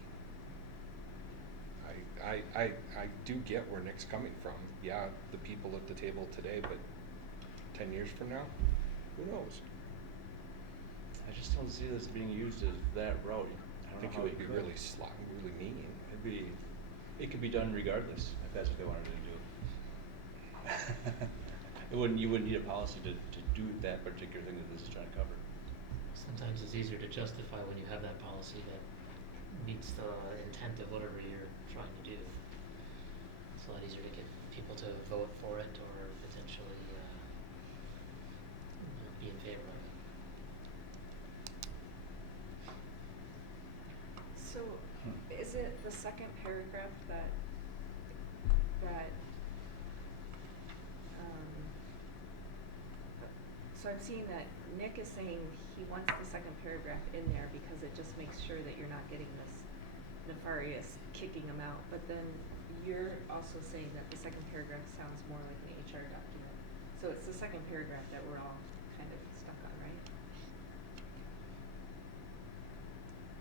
I do get where Nick's coming from. Yeah, the people at the table today, but 10 years from now, who knows? I just don't see this being used as that route. I think it would be really really mean. It could be done regardless, if that's what they wanted to do. You wouldn't need a policy to do that particular thing that this is trying to cover. Sometimes it's easier to justify when you have that policy that meets the intent of whatever you're trying to do. It's a lot easier to get people to vote for it or potentially be in favor of it. So, is it the second paragraph that, so I'm seeing that Nick is saying he wants the second paragraph in there because it just makes sure that you're not getting this nefarious kicking them out, but then you're also saying that the second paragraph sounds more like an HR document. So it's the second paragraph that we're all kind of stuck on, right?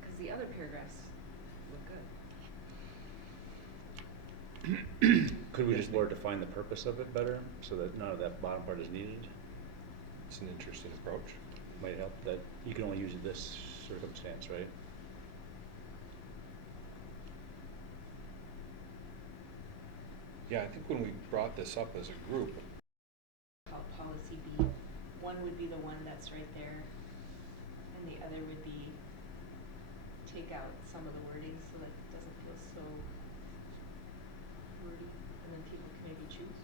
Because the other paragraphs look good. Could we just more define the purpose of it better so that none of that bottom part is needed? It's an interesting approach. Might help that you can only use it in this circumstance, right? Yeah, I think when we brought this up as a group, Policy B, one would be the one that's right there, and the other would be take out some of the wording so that it doesn't feel so wordy, and then people can maybe choose.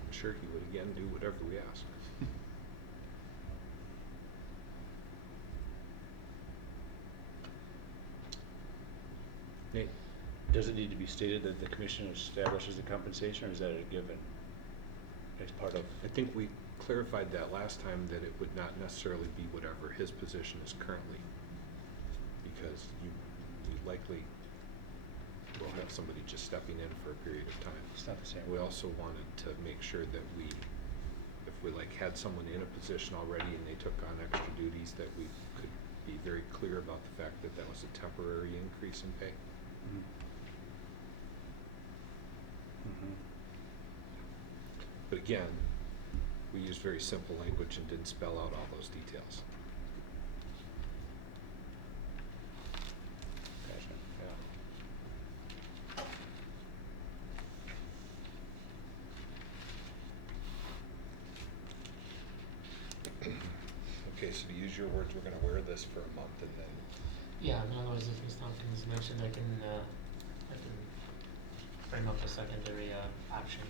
I'm sure he would again do whatever we asked. Nate? Does it need to be stated that the commission establishes the compensation, or is that a given as part of? I think we clarified that last time, that it would not necessarily be whatever his position is currently, because you likely will have somebody just stepping in for a period of time. It's not the same. We also wanted to make sure that we, if we like had someone in a position already and they took on extra duties, that we could be very clear about the fact that that was a temporary increase in pay. But again, we used very simple language and didn't spell out all those details. Gotcha, yeah. Okay, so to use your words, we're gonna wear this for a month and then, Yeah, in other words, if Ms. Tompkins mentioned, I can frame up a secondary, option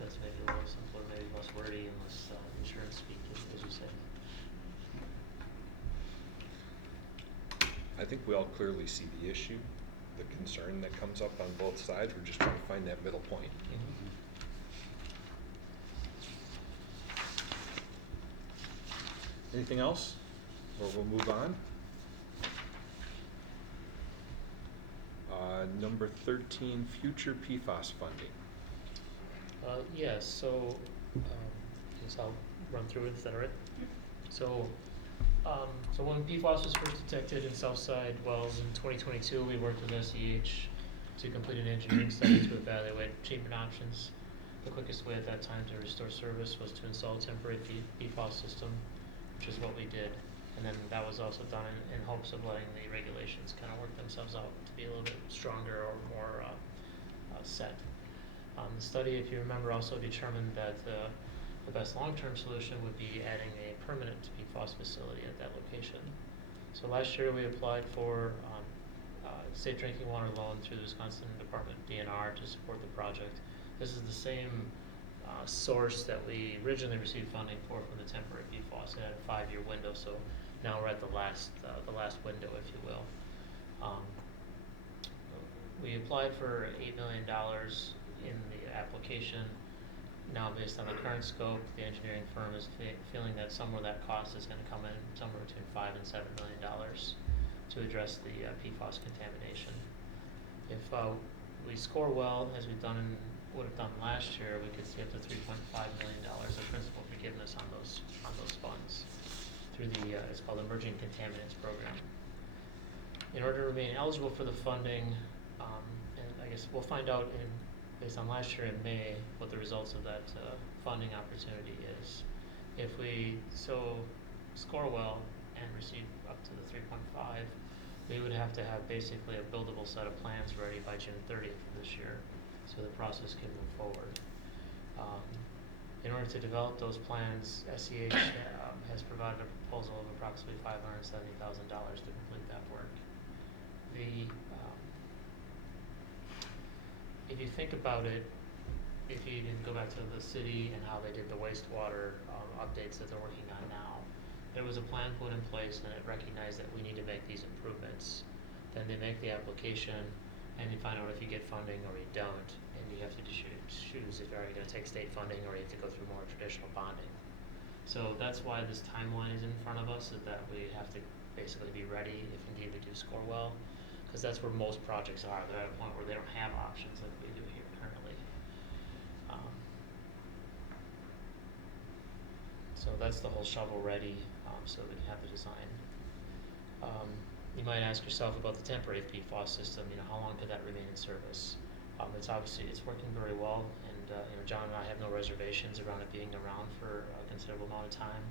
that's maybe a little simpler, maybe less wordy and less, insurance speak, as you said. I think we all clearly see the issue, the concern that comes up on both sides. We're just trying to find that middle point. Anything else? Or we'll move on. Number 13, future PFAS funding. Yes, so, I guess I'll run through it, is that all right? So when PFAS was first detected in Southside wells in 2022, we worked with SEH to complete an engineering study to evaluate treatment options. The quickest way at that time to restore service was to install a temporary PFAS system, which is what we did. And then that was also done in hopes of letting the regulations kind of work themselves out to be a little bit stronger or more set. The study, if you remember, also determined that the best long-term solution would be adding a permanent PFAS facility at that location. So last year we applied for safe drinking water loan through the Wisconsin Department of DNR to support the project. This is the same source that we originally received funding for from the temporary PFAS. It had a 5-year window, so now we're at the last window, if you will. We applied for $8 million in the application. Now, based on the current scope, the engineering firm is feeling that somewhere that cost is going to come in somewhere between $5 and $7 million to address the PFAS contamination. If we score well, as would have done last year, we could see up to $3.5 million of principal forgiveness on those funds through the it's called Emerging Contaminants Program. In order to remain eligible for the funding, and I guess we'll find out based on last year in May what the results of that funding opportunity is. If we score well and receive up to the 3.5, we would have to have basically a buildable set of plans ready by June 30th of this year, so the process can move forward. In order to develop those plans, SEH has provided a proposal of approximately $570,000 to complete that work. If you think about it, if you can go back to the city and how they did the wastewater updates that they're working on now, there was a plan put in place and it recognized that we need to make these improvements. Then they make the application and you find out if you get funding or you don't, and you have to choose if you're going to take state funding or you have to go through more traditional bonding. So that's why this timeline is in front of us, is that we have to basically be ready if indeed we do score well, because that's where most projects are. They're at a point where they don't have options like we do here currently. So that's the whole shovel ready, so we can have the design. You might ask yourself about the temporary PFAS system. How long could that remain in service? It's working very well, and John and I have no reservations around it being around for a considerable amount of time.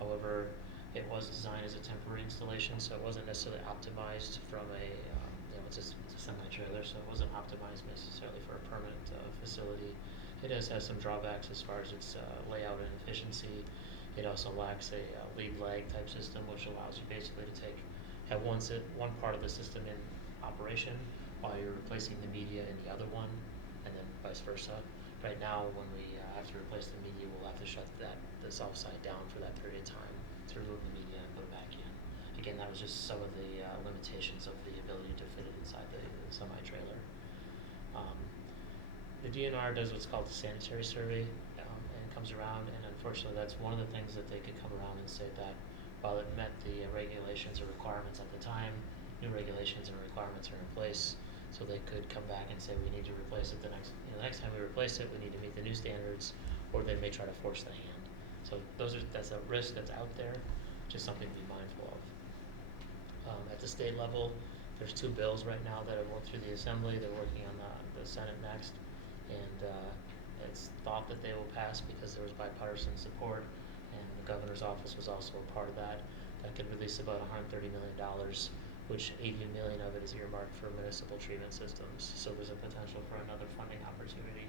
However, it was designed as a temporary installation, so it wasn't necessarily optimized from it's a semi-trailer, so it wasn't optimized necessarily for a permanent facility. It does have some drawbacks as far as its layout and efficiency. It also lacks a lead lag type system, which allows you basically to have one part of the system in operation while you're replacing the media in the other one, and then vice versa. Right now, when we have to replace the media, we'll have to shut the south side down for that period of time to remove the media and put it back in. Again, that was just some of the limitations of the ability to fit it inside the semi-trailer. The DNR does what's called the sanitary survey and comes around, and unfortunately that's one of the things that they could come around and say that while it met the regulations or requirements at the time, new regulations and requirements are in place, so they could come back and say we need to replace it the next time we replace it, we need to meet the new standards, or they may try to force the hand. So that's a risk that's out there, just something to be mindful of. At the state level, there's 2 bills right now that are going through the Assembly. They're working on the Senate next, and it's thought that they will pass because there was bipartisan support, and the governor's office was also a part of that. That could release about $130 million, which $80 million of it is earmarked for municipal treatment systems. So there's a potential for another funding opportunity.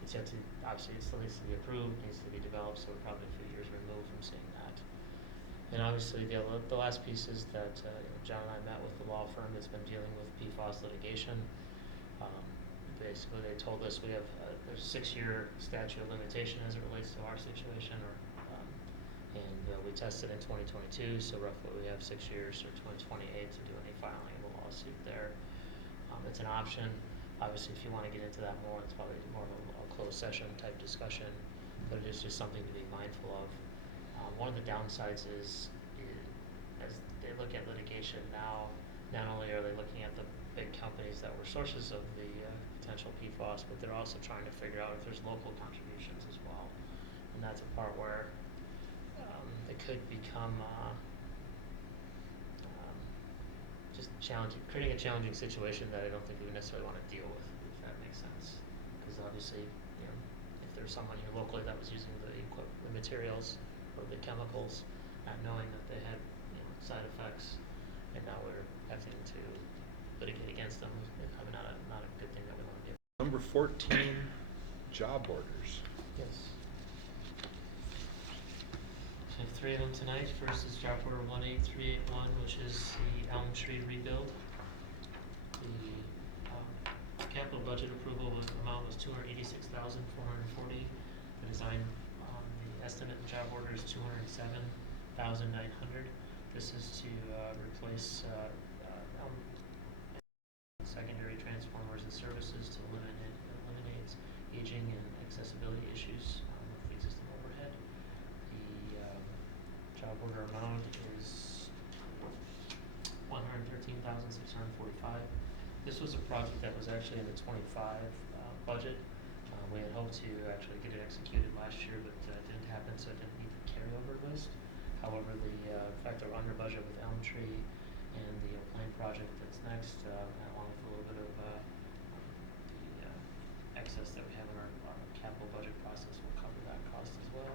It's yet to, obviously, it still needs to be approved, needs to be developed, so we're probably a few years removed from seeing that. And obviously, the last piece is that John and I met with the law firm that's been dealing with PFAS litigation. Basically, they told us we have there's a 6-year statute of limitation as it relates to our situation, and we tested in 2022, so roughly we have 6 years or 2028 to do any filing of a lawsuit there. It's an option. Obviously, if you want to get into that more, it's probably more of a closed session type discussion, but it is just something to be mindful of. One of the downsides is as they look at litigation now, not only are they looking at the big companies that were sources of the potential PFAS, but they're also trying to figure out if there's local contributions as well. And that's a part where it could become just challenging, creating a challenging situation that I don't think we necessarily want to deal with, if that makes sense. Because obviously, if there's someone here locally that was using the materials or the chemicals, not knowing that they had side effects, and now we're having to litigate against them, it's probably not a good thing that we want to do. Number 14, job orders. Yes. So I have 3 of them tonight. First is job order 18381, which is the Elm Tree rebuild. The capital budget approval amount was $286,440. The design, the estimate in job order is $207,900. This is to replace secondary transformers and services to eliminate aging and accessibility issues with the existing overhead. The job order amount is $113,645. This was a project that was actually in the 25 budget. We had hoped to actually get it executed last year, but didn't happen, so it didn't meet the carryover list. However, the fact that we're under budget with Elm Tree and the plane project that's next, along with a little bit of the excess that we have in our capital budget process, will cover that cost as well.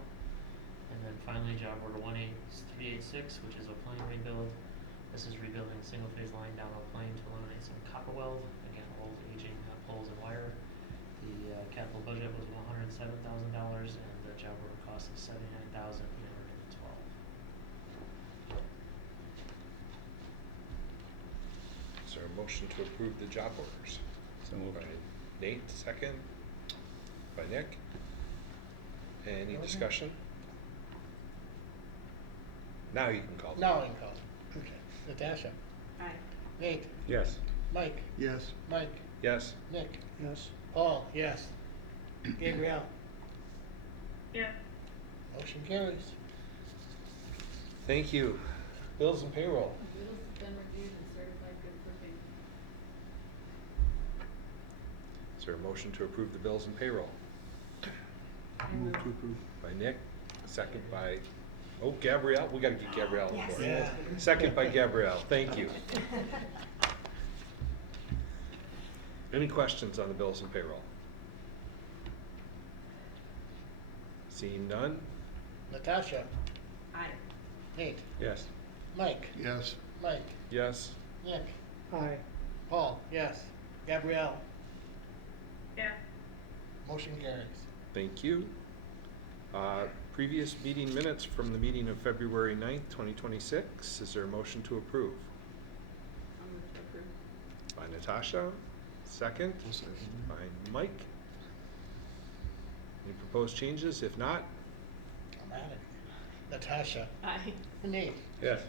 And then finally, job order 18386, which is a plane rebuild. This is rebuilding single-phase line down a plane to eliminate some copper weld, again, old aging poles and wire. The capital budget was $107,000, and the job order cost is $79,812. Is there a motion to approve the job orders? So moved. By Nate, second. By Nick. Any Okay. discussion? Now you can call. Now I can call. Okay. Natasha? Aye. Nate? Yes. Mike? Yes. Mike? Yes. Nick? Yes. Paul? Yes. Gabrielle? Yeah. Motion carries. Thank you. Bills and payroll. Bills have been reviewed and certified good for payment. Is there a motion to approve the bills and payroll? Move to approve. By Nick, second by, Gabrielle, we gotta get Gabrielle on Yes. board. Yeah. Second by Gabrielle, thank you. Any questions on the bills and payroll? Seeing none? Natasha? Aye. Nate? Yes. Mike? Yes. Mike? Yes. Nick? Aye. Paul? Yes. Gabrielle? Yeah. Motion carries. Thank you. Previous meeting minutes from the meeting of February 9th, 2026. Is there a motion to approve? I'll move to approve. By Natasha, second. By Mike. Any proposed changes? If not, I'm at it. Natasha? Aye. Nate? Yes.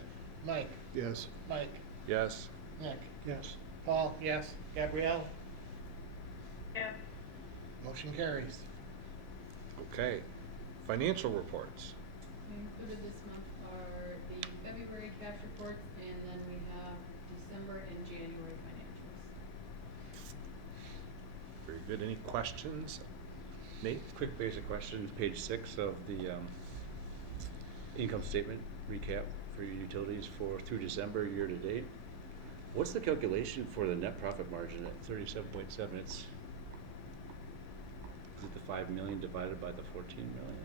Mike? Yes. Mike? yes. Nick? Yes. Paul? Yes. Gabrielle? Yeah. Motion carries. Okay. Financial reports. Included this month are the February cash reports, and then we have December and January financials. Very good. Any questions? Nate? Quick basic question, page 6 of the income statement recap for your utilities through December year to date. What's the calculation for the net profit margin at 37.7? Is it the 5 million divided by the 14 million?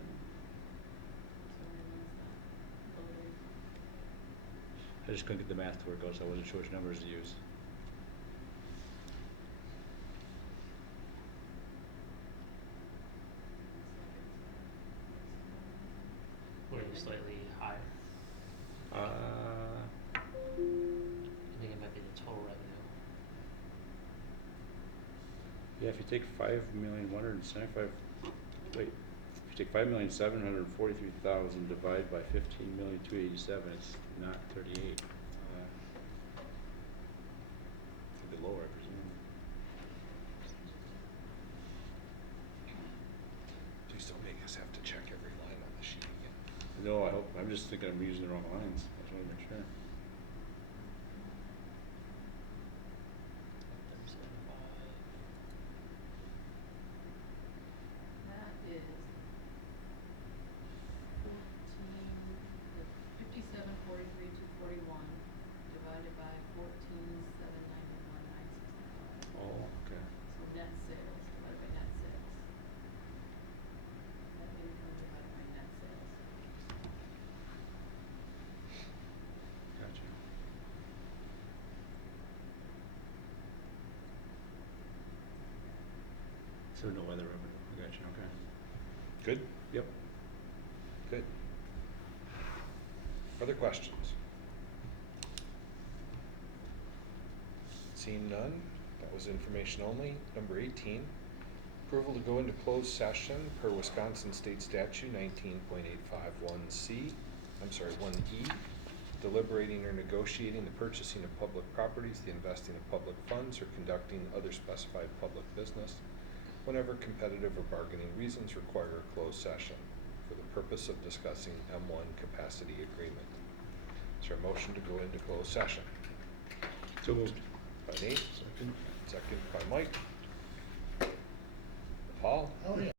I just couldn't get the math to work out, so I wasn't sure which numbers to use. Were you slightly higher? Uh, I think it might be the total revenue. yeah, if you take 5,175, wait, if you take 5,743,000 divided by 15,287, it's not 38. Could be lower, I presume. Please don't make us have to check every line on the sheet again. No, I hope, I'm just thinking I'm using the wrong lines. I just want to make sure. That is 57,43,241 divided by 14,791,965. Oh, okay. So net sales divided by net sales. Net income divided by net sales. Gotcha. So no other revenue. I gotcha, okay. Good? Yep. Good. Other questions? Seeing none, that was information only. Number 18, approval to go into closed session per Wisconsin State Statute 19.851C, 1E, deliberating or negotiating the purchasing of public properties, the investing of public funds, or conducting other specified public business whenever competitive or bargaining reasons require a closed session for the purpose of discussing M1 capacity agreement. Is there a motion to go into closed session? So moved. By Nate, Second. second by Mike. Paul? Oh, yeah.